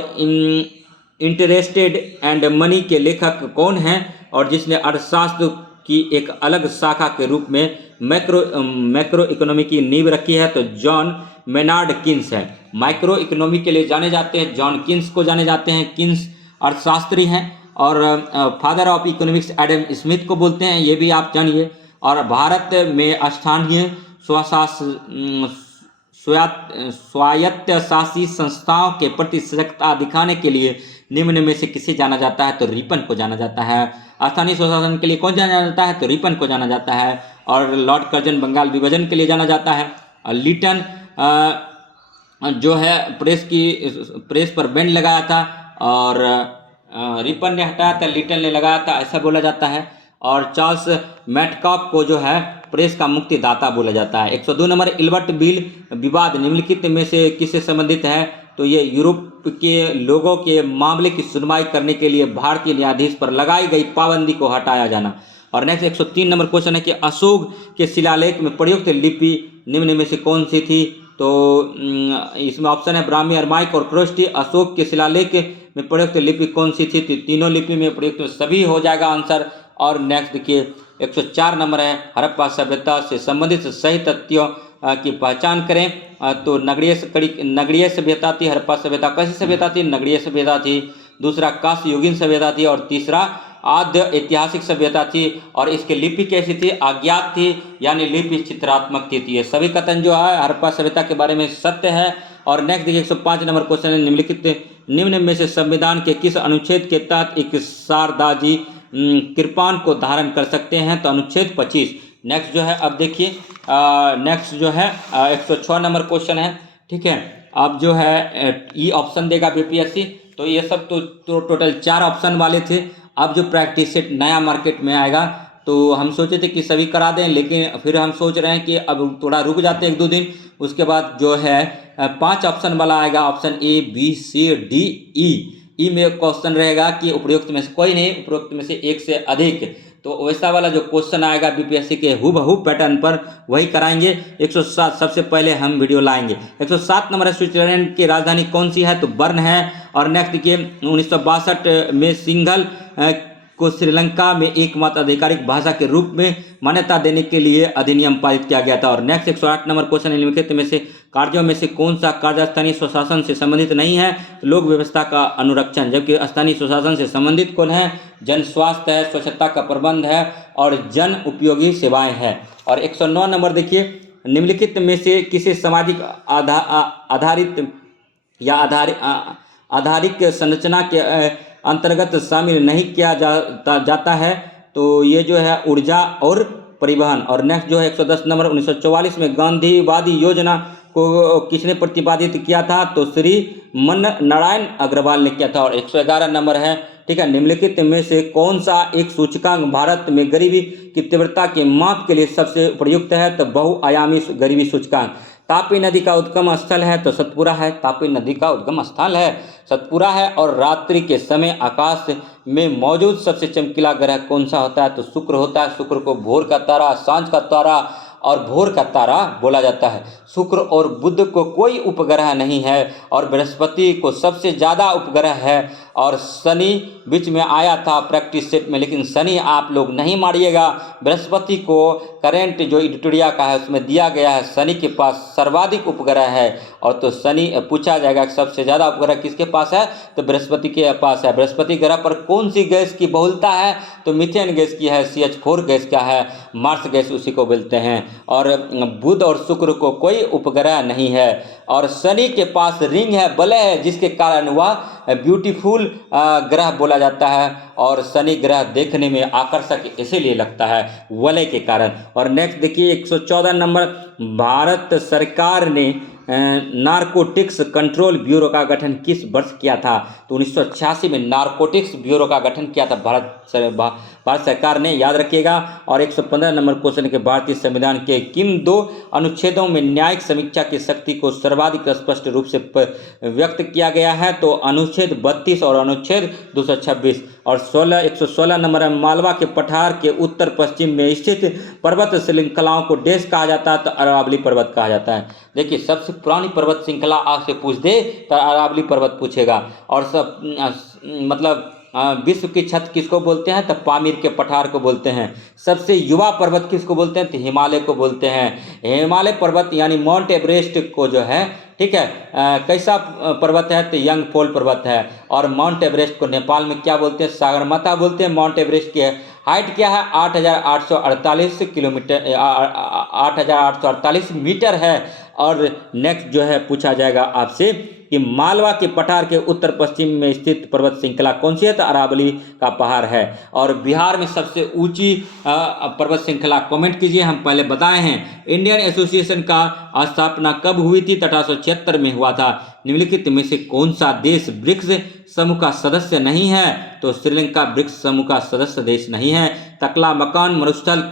इंटरेस्टेड एंड मनी के लेखक कौन हैं, और जिसने अर्थशास्त्र की एक अलग शाखा के रूप में मैक्रो इकोनॉमी की नींव रखी है? तो जॉन मेनार्ड किन्स है। माइक्रो इकोनॉमी के लिए जाने जाते हैं जॉन किन्स को जाने जाते हैं। किन्स अर्थशास्त्री हैं, और father of economics Adam Smith को बोलते हैं, ये भी आप जानिए। और भारत में स्थानीय स्वायत्त शासी संस्थाओं के प्रति सजगता दिखाने के लिए निम्न में से किसे जाना जाता है? तो रिपन को जाना जाता है। स्थानीय स्वशासन के लिए कौन जाना जाता है? तो रिपन को जाना जाता है। और लॉर्ड कर्जन बंगाल विभाजन के लिए जाना जाता है। और लिटन जो है प्रेस पर बैन लगाया था, और रिपन ने हटाया था, लिटन ने लगाया था, ऐसा बोला जाता है। और चार्ल्स मैटकॉफ को जो है प्रेस का मुक्तिदाता बोला जाता है। 102 नंबर, इल्बर्ट बिल विवाद निम्नलिखित में से किससे संबंधित है? तो ये यूरोप के लोगों के मामले की सुनवाई करने के लिए भारतीय न्यायाधीश पर लगाई गई पाबंदी को हटाया जाना। और नेक्स्ट 103 नंबर क्वेश्चन है कि अशोक के शिलालेख में प्रयुक्त लिपि निम्न में से कौन सी थी? तो इसमें ऑप्शन है ब्राह्मी, अरमाइक और क्रोस्टी। अशोक के शिलालेख में प्रयुक्त लिपि कौन सी थी? तो तीनों लिपि में प्रयुक्त सभी हो जाएगा आंसर। और नेक्स्ट देखिए 104 नंबर है, हड़प्पा सभ्यता से संबंधित सही तथ्यों की पहचान करें। तो नगरीय सभ्यता थी, हड़प्पा सभ्यता कैसी सभ्यता थी? नगरीय सभ्यता थी। दूसरा कांस्य युगीन सभ्यता थी, और तीसरा आद्य ऐतिहासिक सभ्यता थी। और इसके लिपि कैसी थी? अज्ञात थी, यानी लिपि चित्रात्मक थी। ये सभी कथन जो है हड़प्पा सभ्यता के बारे में सत्य है। और नेक्स्ट देखिए 105 नंबर क्वेश्चन है, निम्न में से संविधान के किस अनुच्छेद के तहत एक शारदाजी कृपान को धारण कर सकते हैं? तो अनुच्छेद 25। नेक्स्ट जो है अब देखिए नेक्स्ट जो है 106 नंबर क्वेश्चन है, ठीक है। अब जो है ई ऑप्शन देगा बीपीएससी। तो ये सब तो टोटल 4 ऑप्शन वाले थे। अब जो प्रैक्टिस सेट नया मार्केट में आएगा, तो हम सोचे थे कि सभी करा दें, लेकिन फिर हम सोच रहे हैं कि अब थोड़ा रुक जाते हैं 1-2 दिन। उसके बाद जो है 5 ऑप्शन वाला आएगा, option A B C D E में क्वेश्चन रहेगा कि उपरोक्त में से कोई नहीं, उपरोक्त में से एक से अधिक। तो वैसा वाला जो क्वेश्चन आएगा बीपीएससी के हूबहू पैटर्न पर वही कराएंगे। 107 सबसे पहले हम वीडियो लाएंगे। 107 नंबर है, स्विट्जरलैंड की राजधानी कौन सी है? तो बर्न है। और नेक्स्ट देखिए 1962 में सिंघल को श्रीलंका में एकमात्र आधिकारिक भाषा के रूप में मान्यता देने के लिए अधिनियम पारित किया गया था। और नेक्स्ट 108 नंबर क्वेश्चन निम्नलिखित में से कार्यों में से कौन सा कार्य स्थानीय स्वशासन से संबंधित नहीं है? तो लोक व्यवस्था का अनुरक्षण, जबकि स्थानीय स्वशासन से संबंधित कौन है? जन स्वास्थ्य है, स्वच्छता का प्रबंध है, और जन उपयोगी सेवाएं है। और 109 नंबर देखिए, निम्नलिखित में से किसे सामाजिक आधारित या आधारिक संरचना के अंतर्गत शामिल नहीं किया जाता है? तो ये जो है ऊर्जा और परिवहन। और नेक्स्ट जो है 110 नंबर, 1944 में गांधीवादी योजना को किसने प्रतिपादित किया था? तो श्री मन नारायण अग्रवाल ने किया था। और 111 नंबर है, ठीक है, निम्नलिखित में से कौन सा एक सूचकांक भारत में गरीबी की तीव्रता के माप के लिए सबसे प्रयुक्त है? तो बहुआयामी गरीबी सूचकांक। तापी नदी का उद्गम स्थल है तो सतपुरा है। तापी नदी का उद्गम स्थल है सतपुरा है। और रात्रि के समय आकाश में मौजूद सबसे चमकीला ग्रह कौन सा होता है? तो शुक्र होता है। शुक्र को भोर का तारा, सांझ का तारा और भोर का तारा बोला जाता है। शुक्र और बुध को कोई उपग्रह नहीं है, और बृहस्पति को सबसे ज़्यादा उपग्रह है। और शनि बीच में आया था प्रैक्टिस सेट में, लेकिन शनि आप लोग नहीं मारिएगा। बृहस्पति को करेंट जो एडिटोरिया का है उसमें दिया गया है, शनि के पास सर्वाधिक उपग्रह है। और तो शनि पूछा जाएगा सबसे ज़्यादा उपग्रह किसके पास है, तो बृहस्पति के पास है। बृहस्पति ग्रह पर कौन सी गैस की बहुलता है, तो मीथेन गैस की है। CH4 गैस क्या है, मार्स गैस उसी को बोलते हैं। और बुध और शुक्र को कोई उपग्रह नहीं है। और शनि के पास रिंग है, वलय है, जिसके कारण वह ब्यूटीफुल ग्रह बोला जाता है। और शनि ग्रह देखने में आकर्षक इसीलिए लगता है, वलय के कारण। और नेक्स्ट देखिए 114 नंबर, भारत सरकार ने नारकोटिक्स कंट्रोल ब्यूरो का गठन किस वर्ष किया था, तो 1986 में नारकोटिक्स ब्यूरो का गठन किया था भारत सरकार ने, याद रखिएगा। और 115 नंबर क्वेश्चन के, भारतीय संविधान के किन 2 अनुच्छेदों में न्यायिक समीक्षा की शक्ति को सर्वाधिक स्पष्ट रूप से व्यक्त किया गया है, तो अनुच्छेद 32 और अनुच्छेद 226। और 116 नंबर है, मालवा के पठार के उत्तर पश्चिम में स्थित पर्वत श्रृंखलाओं को देश कहा जाता है, तो अरावली पर्वत कहा जाता है। देखिए सबसे पुरानी पर्वत श्रृंखला आपसे पूछ दे तो अरावली पर्वत पूछेगा। और सब मतलब विश्व की छत किसको बोलते हैं, तो पामीर के पठार को बोलते हैं। सबसे युवा पर्वत किसको बोलते हैं, तो हिमालय को बोलते हैं। हिमालय पर्वत यानी माउंट एवरेस्ट को जो है, ठीक है, कैसा पर्वत है, तो यंग फोल पर्वत है। और माउंट एवरेस्ट को नेपाल में क्या बोलते हैं, सागरमाथा बोलते हैं। माउंट एवरेस्ट की हाइट क्या है, 8,848 किलोमीटर, 8,848 मीटर है। और नेक्स्ट जो है पूछा जाएगा आपसे कि मालवा के पठार के उत्तर पश्चिम में स्थित पर्वत श्रृंखला कौन सी है, तो अरावली का पहाड़ है। और बिहार में सबसे ऊंची पर्वत श्रृंखला कमेंट कीजिए, हम पहले बताए हैं। इंडियन एसोसिएशन का स्थापना कब हुई थी, 1876 में हुआ था। निम्नलिखित में से कौन सा देश ब्रिक्स समूह का सदस्य नहीं है, तो श्रीलंका ब्रिक्स समूह का सदस्य देश नहीं है। तकला मकान मरुस्थल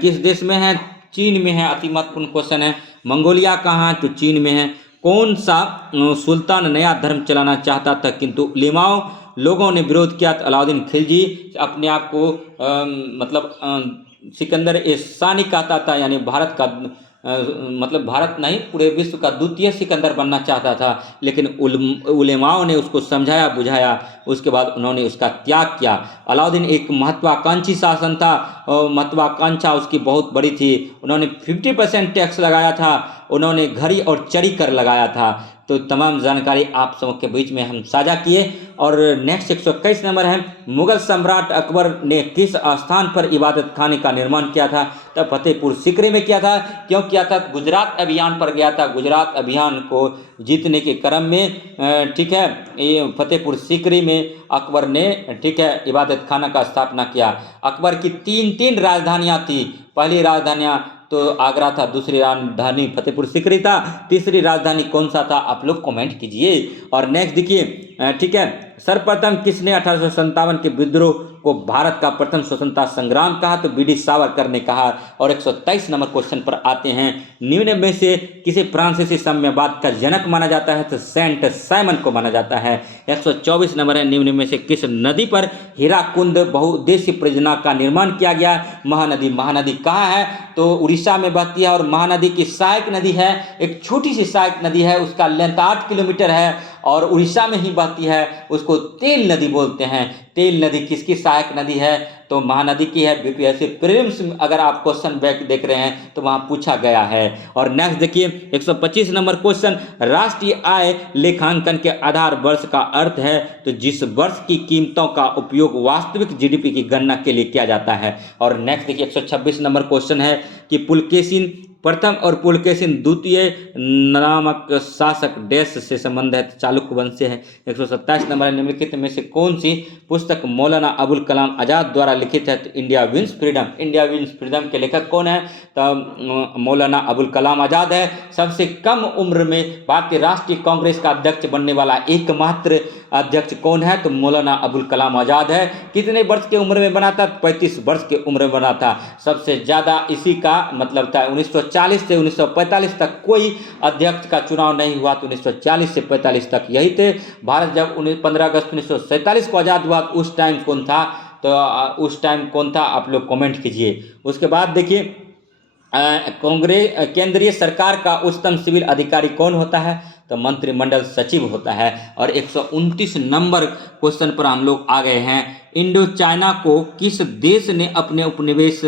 किस देश में है, चीन में है। अति महत्वपूर्ण क्वेश्चन है। मंगोलिया कहाँ है, तो चीन में है। कौन सा सुल्तान नया धर्म चलाना चाहता था किंतु उलेमाओं लोगों ने विरोध किया, तो अलाउद्दीन खिलजी अपने आप को सिकंदर ए सानी कहता था, यानी भारत का मतलब भारत नहीं पूरे विश्व का द्वितीय सिकंदर बनना चाहता था, लेकिन उलेमाओं ने उसको समझाया बुझाया, उसके बाद उन्होंने उसका त्याग किया। अलाउद्दीन एक महत्वाकांक्षी शासन था, महत्वाकांक्षा उसकी बहुत बड़ी थी। उन्होंने 50% टैक्स लगाया था, उन्होंने घड़ी और चढ़ी कर लगाया था। तो तमाम जानकारी आप सबके बीच में हम साझा किए। और नेक्स्ट 121 नंबर है, मुगल सम्राट अकबर ने किस स्थान पर इबादत खाने का निर्माण किया था, तब फतेहपुर सीकरी में किया था। क्यों किया था, गुजरात अभियान पर गया था। गुजरात अभियान को जीतने के क्रम में ठीक है, ये फतेहपुर सीकरी में अकबर ने ठीक है इबादत खाना का स्थापना किया। अकबर की तीन राजधानियाँ थी। पहली राजधानियाँ तो आगरा था, दूसरी राजधानी फतेहपुर सीकरी था, तीसरी राजधानी कौन सा था, आप लोग कमेंट कीजिए। और नेक्स्ट देखिए ठीक है, सर्वप्रथम किसने 1857 के विद्रोह को भारत का प्रथम स्वतंत्रता संग्राम कहा, तो BD सावरकर ने कहा। और 123 नंबर क्वेश्चन पर आते हैं, निम्न में से किसे फ्रांसीसी साम्यवाद का जनक माना जाता है, तो सेंट साइमन को माना जाता है। 124 नंबर है, निम्न में से किस नदी पर हीराकुंड बहुउद्देशीय परियोजना का निर्माण किया गया, महानदी। महानदी कहाँ है, तो उड़ीसा में बहती है। और महानदी की सहायक नदी है, एक छोटी सी सहायक नदी है, उसका लेंथ 8 किलोमीटर है और उड़ीसा में ही बहती है, उसको तेल नदी बोलते हैं। तेल नदी किसकी सहायक नदी है, तो महानदी की है। BPSC प्रीलिम्स में अगर आप क्वेश्चन बैक देख रहे हैं तो वहाँ पूछा गया है। और नेक्स्ट देखिए 125 नंबर क्वेश्चन, राष्ट्रीय आय लेखांकन के आधार वर्ष का अर्थ है, तो जिस वर्ष की कीमतों का उपयोग वास्तविक GDP की गणना के लिए किया जाता है। और नेक्स्ट देखिए 126 नंबर क्वेश्चन है कि पुलकेशिन प्रथम और पुलकेशिन द्वितीय नामक शासक देश से संबंध है, चालुक्य वंश से है। 127 नंबर, निम्नलिखित में से कौन सी पुस्तक मौलाना अबुल कलाम आज़ाद द्वारा लिखित है, तो India wins freedom. India wins freedom के लेखक कौन है, तो मौलाना अबुल कलाम आज़ाद है। सबसे कम उम्र में भारतीय राष्ट्रीय कांग्रेस का अध्यक्ष बनने वाला एकमात्र अध्यक्ष कौन है, तो मौलाना अबुल कलाम आज़ाद है। कितने वर्ष की उम्र में बना था, 35 वर्ष की उम्र में बना था। सबसे ज़्यादा इसी का मतलब था 1940 से 1945 तक कोई अध्यक्ष का चुनाव नहीं हुआ, तो 1940 से 45 तक यही थे। भारत जब 15 अगस्त 1947 को आज़ाद हुआ, उस टाइम कौन था, तो उस टाइम कौन था, आप लोग कमेंट कीजिए। उसके बाद देखिए कांग्रेस केंद्रीय सरकार का उच्चतम सिविल अधिकारी कौन होता है, तो मंत्रिमंडल सचिव होता है। और 129 नंबर क्वेश्चन पर हम लोग आ गए हैं, इंडो चाइना को किस देश ने अपने उपनिदेश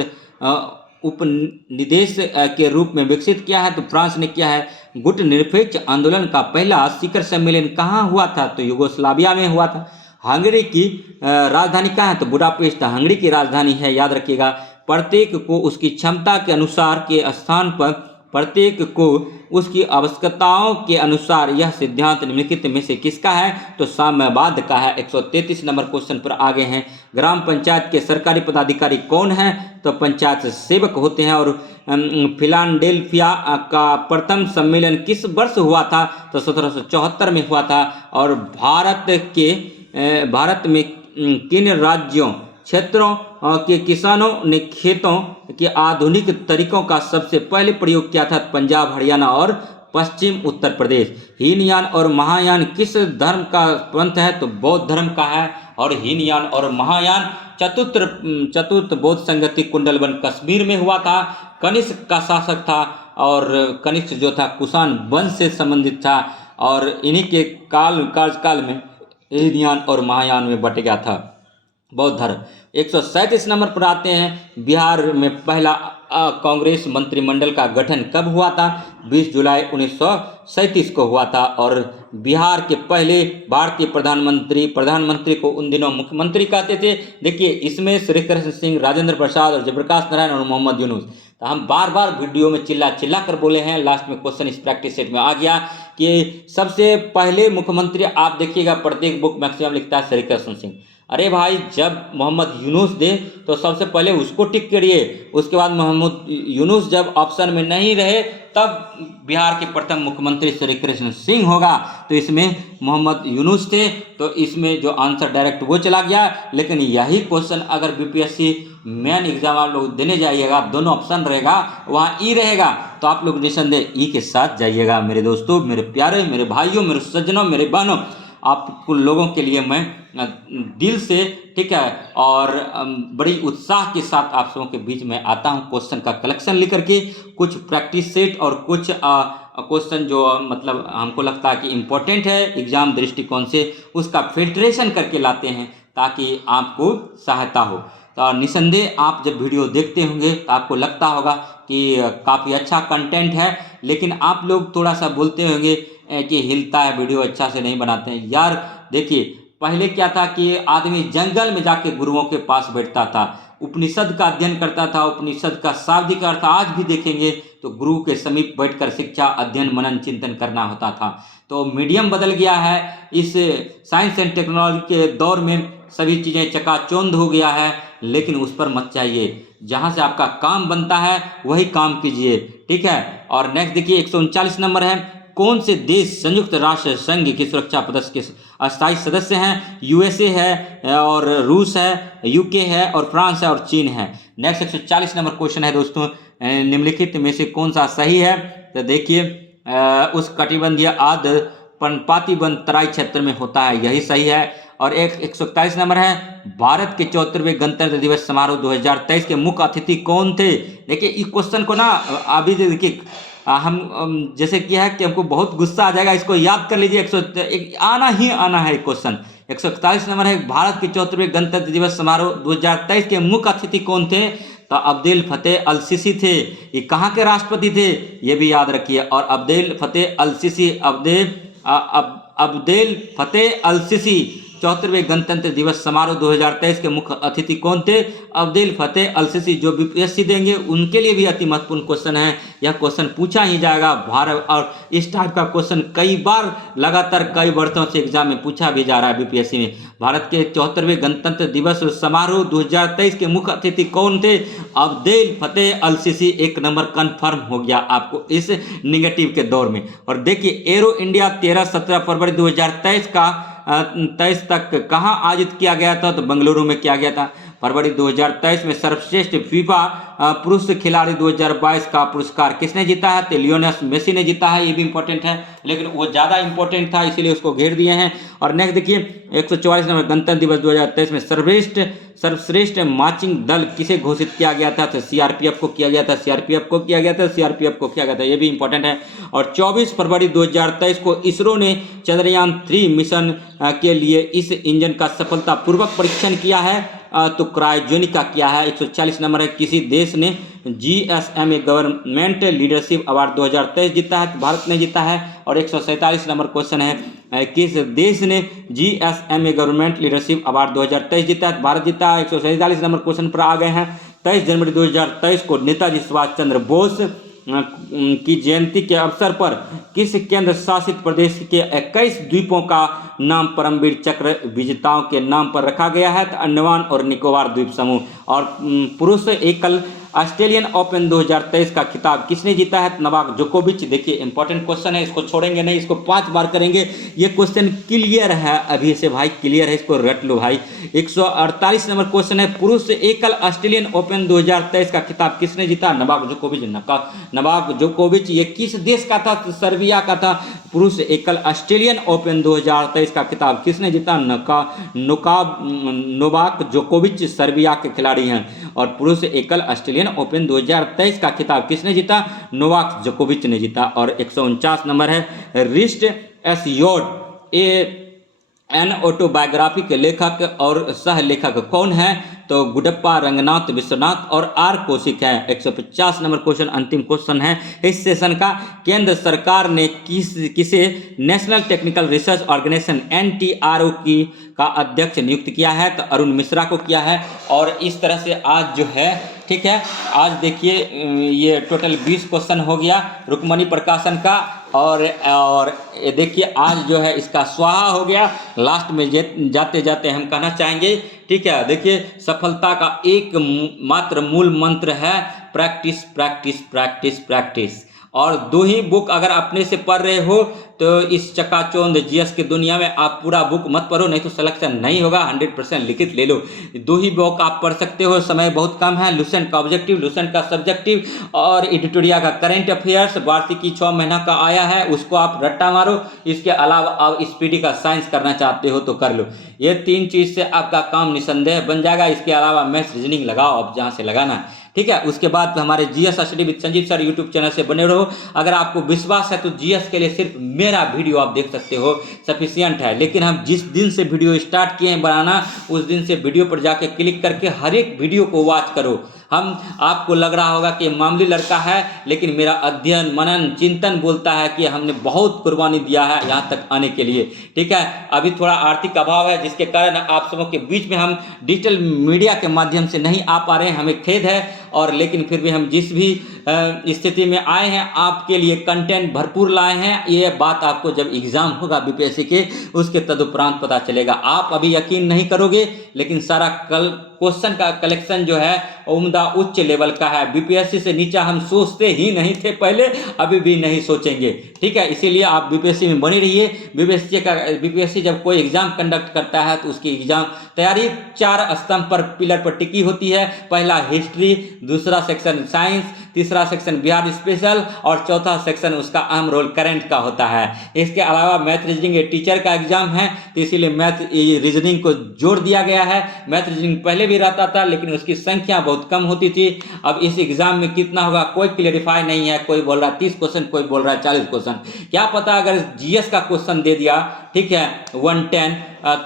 के रूप में विकसित किया है, तो फ्रांस ने किया है। गुटनिरपेक्ष आंदोलन का पहला शिखर सम्मेलन कहाँ हुआ था? तो यूगोस्लाविया में हुआ था। हंगरी की राजधानी कहाँ है? तो बुडापेस्ट हंगरी की राजधानी है, याद रखिएगा। प्रत्येक को उसकी क्षमता के अनुसार के स्थान पर, प्रत्येक को उसकी आवश्यकताओं के अनुसार, यह सिद्धांत निम्नलिखित में से किसका है? तो साम्यवाद का है। 133 नंबर क्वेश्चन पर आगे हैं। ग्राम पंचायत के सरकारी पदाधिकारी कौन हैं? तो पंचायत सेवक होते हैं। और फिलाडेल्फिया का प्रथम सम्मेलन किस वर्ष हुआ था? तो 1774 में हुआ था। और भारत में किन राज्यों क्षेत्रों के किसानों ने खेतों के आधुनिक तरीकों का सबसे पहले प्रयोग किया था? पंजाब, हरियाणा और पश्चिम उत्तर प्रदेश। हीनयान और महायान किस धर्म का पंथ है? तो बौद्ध धर्म का है। और हीनयान और महायान चतुर्थ बौद्ध संगति कुंडलवन कश्मीर में हुआ था। कनिष्क का शासक था और कनिष्क जो था कुषाण वंश से संबंधित था और इन्हीं के कार्यकाल में हीनयान और महायान में बट गया था बौद्ध धर्म। 137 नंबर पर आते हैं। बिहार में पहला कांग्रेस मंत्रिमंडल का गठन कब हुआ था? 20 जुलाई 1937 को हुआ था। और बिहार के पहले भारतीय प्रधानमंत्री को उन दिनों मुख्यमंत्री कहते थे। देखिए इसमें श्री कृष्ण सिंह, राजेंद्र प्रसाद और जयप्रकाश नारायण और मोहम्मद यूनुस। तो हम बार बार वीडियो में चिल्ला कर बोले हैं, लास्ट में क्वेश्चन इस प्रैक्टिस सेट में आ गया कि सबसे पहले मुख्यमंत्री आप देखिएगा, प्रत्येक बुक मैक्सिमम लिखता है श्री कृष्ण सिंह। अरे भाई, जब मोहम्मद यूनुस दे तो सबसे पहले उसको टिक करिए, उसके बाद मोहम्मद यूनुस जब ऑप्शन में नहीं रहे तब बिहार के प्रथम मुख्यमंत्री श्री कृष्ण सिंह होगा। तो इसमें मोहम्मद यूनुस थे, तो इसमें जो आंसर डायरेक्ट वो चला गया। लेकिन यही क्वेश्चन अगर बीपीएससी मेन एग्जाम आप लोग देने जाइएगा, दोनों ऑप्शन रहेगा, वहाँ ई रहेगा, तो आप लोग निसंदेह ई के साथ जाइएगा। मेरे दोस्तों, मेरे प्यारे, मेरे भाइयों, मेरे सज्जनों, मेरे बहनों, आप लोगों के लिए मैं दिल से, ठीक है, और बड़ी उत्साह के साथ आप सबों के बीच में आता हूं क्वेश्चन का कलेक्शन लेकर के, कुछ प्रैक्टिस सेट और कुछ क्वेश्चन जो मतलब हमको लगता है कि इम्पोर्टेंट है एग्जाम दृष्टिकोण से, उसका फिल्ट्रेशन करके लाते हैं ताकि आपको सहायता हो। तो निसंदेह आप जब वीडियो देखते होंगे तो आपको लगता होगा कि काफ़ी अच्छा कंटेंट है, लेकिन आप लोग थोड़ा सा बोलते होंगे कि हिलता है वीडियो, अच्छा से नहीं बनाते हैं। यार देखिए, पहले क्या था कि आदमी जंगल में जाके गुरुओं के पास बैठता था, उपनिषद का अध्ययन करता था, उपनिषद का शाब्दिक अर्थ आज भी देखेंगे तो गुरु के समीप बैठकर शिक्षा, अध्ययन, मनन, चिंतन करना होता था। तो मीडियम बदल गया है। इस साइंस एंड टेक्नोलॉजी के दौर में सभी चीज़ें चकाचौंध हो गया है, लेकिन उस पर मत चाहिए। जहाँ से आपका काम बनता है वही काम कीजिए, ठीक है। और नेक्स्ट देखिए 139 नंबर है। कौन से देश संयुक्त राष्ट्र संघ की सुरक्षा परिषद के अस्थायी सदस्य हैं? यूएसए है और रूस है, यूके है और फ्रांस है और चीन है। नेक्स्ट 140 नंबर क्वेश्चन है दोस्तों, निम्नलिखित में से कौन सा सही है? तो देखिए उस कटिबंधीय आर्द्र पर्णपाती वन तराई क्षेत्र में होता है, यही सही है। और 141 नंबर है। भारत के 74वें गणतंत्र दिवस समारोह 2023 के मुख्य अतिथि कौन थे? देखिए इस क्वेश्चन को ना अभी देखिए हम जैसे किया है कि हमको बहुत गुस्सा आ जाएगा, इसको याद कर लीजिए। 101 आना ही आना है क्वेश्चन। 141 नंबर है। भारत के 74वें गणतंत्र दिवस समारोह 2023 के मुख्य अतिथि कौन थे? तो अब्देल फतेह अल सीसी थे। ये कहाँ के राष्ट्रपति थे ये भी याद रखिए। और अब्देल फतेह अल सीसी, अब्देल फतेह अल सीसी 74वें गणतंत्र दिवस समारोह 2023 के मुख्य अतिथि कौन थे? अब्देल फतेह अल सीसी। जो बीपीएससी देंगे उनके लिए भी अति महत्वपूर्ण क्वेश्चन है, यह क्वेश्चन पूछा ही जाएगा। भारत और इस टाइप का क्वेश्चन कई बार लगातार कई वर्षों से एग्जाम में पूछा भी जा रहा है बीपीएससी में। भारत के 74वें गणतंत्र दिवस समारोह 2023 के मुख्य अतिथि कौन थे? अब्देल फतेह अल सीसी। एक नंबर कन्फर्म हो गया आपको इस निगेटिव के दौर में। और देखिए एरो इंडिया 13-17 फरवरी 2023 तक कहाँ आयोजित किया गया था? तो बेंगलुरु में किया गया था। फरवरी 2023 में सर्वश्रेष्ठ फीफा पुरुष खिलाड़ी 2022 का पुरस्कार किसने जीता है? तो लियोनेल मेसी ने जीता है। ये भी इंपॉर्टेंट है, लेकिन वो ज़्यादा इंपॉर्टेंट था इसीलिए उसको घेर दिए हैं। और नेक्स्ट देखिए 144 नंबर गणतंत्र दिवस 2023 में सर्वश्रेष्ठ मार्चिंग दल किसे घोषित किया गया था? तो सीआरपीएफ को किया गया था, सीआरपीएफ को किया गया था, सीआरपीएफ को किया गया था। ये भी इंपॉर्टेंट है। और 24 फरवरी 2023 को इसरो ने चंद्रयान 3 मिशन के लिए इस इंजन का सफलतापूर्वक परीक्षण किया है। तो क्रायोजेनिका क्या है। 140 नंबर है, किसी देश ने GSMA गवर्नमेंट लीडरशिप अवार्ड 2023 जीता है, तो भारत ने जीता है। और 147 नंबर क्वेश्चन है, किस देश ने GSMA गवर्नमेंट लीडरशिप अवार्ड 2023 जीता है, तो भारत जीता है। 147 नंबर क्वेश्चन पर आ गए हैं। 23 जनवरी 2023 को नेताजी सुभाष चंद्र बोस की जयंती के अवसर पर किस केंद्र शासित प्रदेश के 21 द्वीपों का नाम परमवीर चक्र विजेताओं के नाम पर रखा गया है, तो अंडमान और निकोबार द्वीप समूह। और पुरुष एकल ऑस्ट्रेलियन ओपन 2023 का खिताब किसने जीता है, तो नोवाक जोकोविच। देखिए इंपॉर्टेंट क्वेश्चन है, इसको छोड़ेंगे नहीं, इसको 5 बार करेंगे। ये क्वेश्चन क्लियर है अभी से भाई, क्लियर है, इसको रट लो भाई। 148 नंबर क्वेश्चन है, पुरुष एकल ऑस्ट्रेलियन ओपन 2023 का खिताब किसने जीता, नोवाक जोकोविच। नोवाक जोकोविच ये किस देश का था, तो सर्बिया का था। पुरुष एकल ऑस्ट्रेलियन ओपन 2023 का खिताब किसने जीता, नोवाक जोकोविच सर्बिया के खिलाड़ी हैं। और पुरुष एकल ऑस्ट्रेलियन ओपन 2023 का खिताब किसने जीता, नोवाक जोकोविच ने जीता। और 149 नंबर है, रिस्ट एस्योर्ड एन ऑटोबायोग्राफी के लेखक और सह लेखक कौन है, तो गुडप्पा रंगनाथ विश्वनाथ और आर कौशिक है। 150 नंबर क्वेश्चन अंतिम क्वेश्चन है इस सेशन का, केंद्र सरकार ने किसे national technical research organisation NTRO का अध्यक्ष नियुक्त किया है, तो अरुण मिश्रा को किया है। और इस तरह से आज जो है, ठीक है, आज देखिए ये टोटल 20 क्वेश्चन हो गया रुक्मणी प्रकाशन का। और ये देखिए आज जो है इसका स्वाहा हो गया। लास्ट में जाते जाते हम कहना चाहेंगे, ठीक है, देखिए सफलता का एक मात्र मूल मंत्र है प्रैक्टिस प्रैक्टिस प्रैक्टिस प्रैक्टिस। और 2 ही बुक अगर अपने से पढ़ रहे हो तो इस चकाचौंध GS की दुनिया में आप पूरा बुक मत पढ़ो, नहीं तो सिलेक्शन नहीं होगा। 100% लिखित ले लो। 2 ही बुक आप पढ़ सकते हो, समय बहुत कम है। लुसेंट का ऑब्जेक्टिव, लुसेंट का सब्जेक्टिव और एडिटोरिया का करंट अफेयर्स वार्षिकी 6 महीना का आया है, उसको आप रट्टा मारो। इसके अलावा आप स्पीडी का साइंस करना चाहते हो तो कर लो। ये 3 चीज़ से आपका काम निसंदेह बन जाएगा। इसके अलावा मैथ्स रीजनिंग लगाओ आप जहाँ से लगाना है, ठीक है। उसके बाद हमारे GS study with Sanjeev sir YouTube channel से बने रहो। अगर आपको विश्वास है तो GS के लिए सिर्फ मेरा वीडियो आप देख सकते हो, सफिशियंट है। लेकिन हम जिस दिन से वीडियो स्टार्ट किए हैं बनाना, उस दिन से वीडियो पर जाके क्लिक करके हर एक वीडियो को वॉच करो। हम आपको लग रहा होगा कि मामूली लड़का है, लेकिन मेरा अध्ययन मनन चिंतन बोलता है कि हमने बहुत कुर्बानी दिया है यहाँ तक आने के लिए, ठीक है। अभी थोड़ा आर्थिक अभाव है, जिसके कारण आप सबों के बीच में हम डिजिटल मीडिया के माध्यम से नहीं आ पा रहे हैं, हमें खेद है। और लेकिन फिर भी हम जिस भी स्थिति में आए हैं आपके लिए कंटेंट भरपूर लाए हैं। ये बात आपको जब एग्जाम होगा BPSC के, उसके तदुपरांत पता चलेगा। आप अभी यकीन नहीं करोगे, लेकिन सारा क्वेश्चन का कलेक्शन जो है उम्दा उच्च लेवल का है। BPSC से नीचा हम सोचते ही नहीं थे पहले, अभी भी नहीं सोचेंगे, ठीक है। इसीलिए आप BPSC में बने रहिए। BPSC जब कोई एग्जाम कंडक्ट करता है तो उसकी एग्जाम तैयारी 4 स्तंभ पर, पिलर पर टिकी होती है। पहला हिस्ट्री, दूसरा सेक्शन साइंस, तीसरा सेक्शन बिहार स्पेशल और चौथा सेक्शन उसका अहम रोल करंट का होता है। इसके अलावा मैथ रीजनिंग ये टीचर का एग्जाम है, तो इसीलिए मैथ रीजनिंग को जोड़ दिया गया है। मैथ रीजनिंग पहले भी रहता था, लेकिन उसकी संख्या बहुत कम होती थी। अब इस एग्जाम में कितना होगा कोई क्लियरिफाई नहीं है। कोई बोल रहा है 30 क्वेश्चन, कोई बोल रहा है 40 क्वेश्चन। क्या पता अगर GS का क्वेश्चन दे दिया, ठीक है, 110,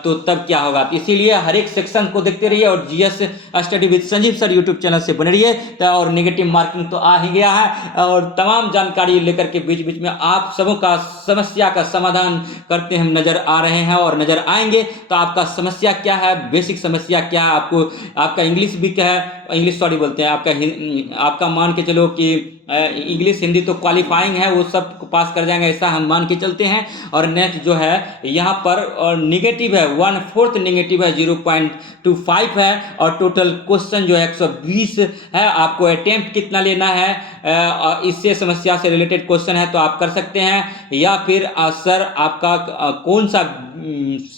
तो तब क्या होगा। तो इसीलिए हर एक सेक्शन को देखते रहिए और GS study with Sanjeev sir YouTube channel से बने रहिए। और नेगेटिव मार्किंग तो आ ही गया है, और तमाम जानकारी लेकर के बीच बीच में आप सबों का समस्या का समाधान करते हम नजर आ रहे हैं और नजर आएंगे। तो आपका समस्या क्या है, बेसिक समस्या क्या है, आपको आपका इंग्लिश वीक है, इंग्लिश सॉरी बोलते हैं, आपका मान के चलो कि इंग्लिश हिंदी तो क्वालिफाइंग है, वो सब पास कर जाएंगे ऐसा हम मान के चलते हैं। और नेक्स्ट जो है यहाँ पर और निगेटिव है 1/4 निगेटिव है, 0.25 है। और टोटल क्वेश्चन जो है 120 है। आपको अटेम्प्ट कितना लेना है, इससे समस्या से रिलेटेड क्वेश्चन है तो आप कर सकते हैं। या फिर सर आपका कौन सा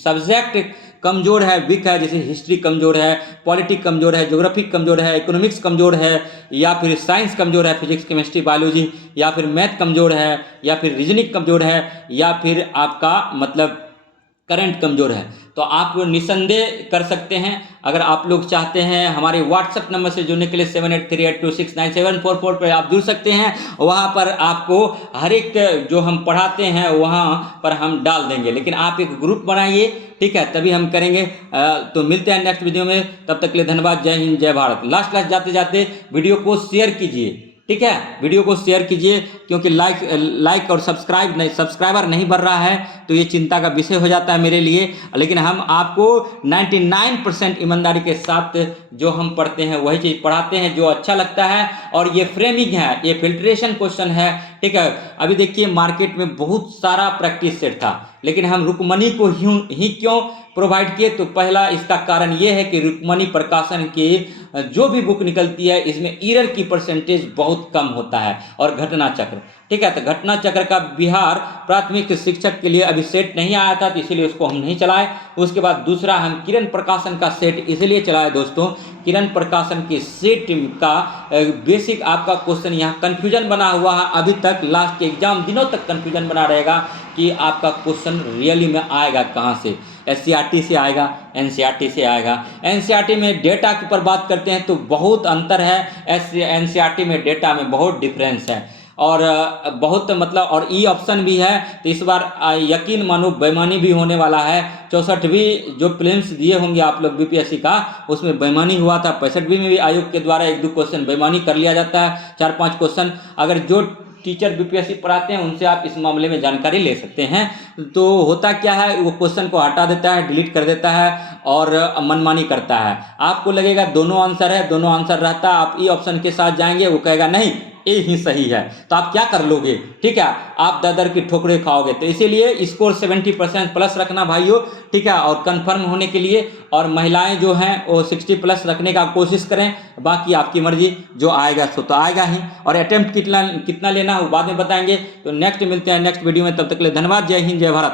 सब्जेक्ट कमजोर है, वीक है, जैसे हिस्ट्री कमजोर है, पॉलिटिक्स कमजोर है, ज्योग्राफी कमजोर है, इकोनॉमिक्स कमजोर है, या फिर साइंस कमजोर है, फिजिक्स केमिस्ट्री बायोलॉजी, या फिर मैथ कमजोर है, या फिर रीजनिंग कमजोर है, या फिर आपका मतलब करंट कमज़ोर है, तो आप निसंदेह कर सकते हैं। अगर आप लोग चाहते हैं हमारे व्हाट्सएप नंबर से जुड़ने के लिए 7838269744 पर आप जुड़ सकते हैं। वहाँ पर आपको हर एक जो हम पढ़ाते हैं वहाँ पर हम डाल देंगे, लेकिन आप एक ग्रुप बनाइए, ठीक है, तभी हम करेंगे। तो मिलते हैं नेक्स्ट वीडियो में, तब तक के लिए धन्यवाद। जय हिंद, जय भारत। लास्ट जाते जाते वीडियो को शेयर कीजिए, ठीक है, वीडियो को शेयर कीजिए, क्योंकि लाइक और सब्सक्राइबर नहीं बढ़ रहा है तो ये चिंता का विषय हो जाता है मेरे लिए। लेकिन हम आपको 99% ईमानदारी के साथ जो हम पढ़ते हैं वही चीज़ पढ़ाते हैं जो अच्छा लगता है। और ये फ्रेमिंग है, ये फिल्ट्रेशन क्वेश्चन है, ठीक है। अभी देखिए मार्केट में बहुत सारा प्रैक्टिस सेट था, लेकिन हम रुक्मणी को ही क्यों प्रोवाइड किए? तो पहला इसका कारण ये है कि रुक्मणी प्रकाशन की जो भी बुक निकलती है इसमें एरर की परसेंटेज बहुत कम होता है। और घटना चक्र, ठीक है, तो घटना चक्र का बिहार प्राथमिक शिक्षक के लिए अभी सेट नहीं आया था, तो इसीलिए उसको हम नहीं चलाए। उसके बाद दूसरा हम किरण प्रकाशन का सेट इसलिए चलाए दोस्तों, किरण प्रकाशन के सेट का बेसिक आपका क्वेश्चन यहाँ कन्फ्यूजन बना हुआ है अभी तक, लास्ट के एग्जाम दिनों तक कन्फ्यूजन बना रहेगा कि आपका क्वेश्चन रियली में आएगा कहाँ से। SCERT से आएगा, NCERT से आएगा। NCERT में डेटा के ऊपर बात करते हैं तो बहुत अंतर है, NCERT में डेटा में बहुत डिफरेंस है, और बहुत मतलब, और ई ऑप्शन भी है। तो इस बार यकीन मानो बेईमानी भी होने वाला है। 64वीं जो प्रीलिम्स दिए होंगे आप लोग BPSC का, उसमें बेईमानी हुआ था। 65वीं में भी आयोग के द्वारा 1-2 क्वेश्चन बेईमानी कर लिया जाता है, 4-5 क्वेश्चन। अगर जो टीचर BPSC पढ़ाते हैं उनसे आप इस मामले में जानकारी ले सकते हैं। तो होता क्या है, वो क्वेश्चन को हटा देता है, डिलीट कर देता है और मनमानी करता है। आपको लगेगा दोनों आंसर है, दोनों आंसर रहता है, आप ई ऑप्शन के साथ जाएंगे, वो कहेगा नहीं ये ही सही है, तो आप क्या कर लोगे, ठीक है, आप दर की ठोकरें खाओगे। तो इसीलिए स्कोर 70% प्लस रखना भाइयों, ठीक है, और कंफर्म होने के लिए। और महिलाएं जो हैं वो 60 प्लस रखने का कोशिश करें, बाकी आपकी मर्जी, जो आएगा सो तो आएगा ही। और अटेम्प्ट कितना लेना वो बाद में बताएंगे। तो नेक्स्ट मिलते हैं नेक्स्ट वीडियो में, तब तक के लिए धन्यवाद। जय हिंद, जय भारत।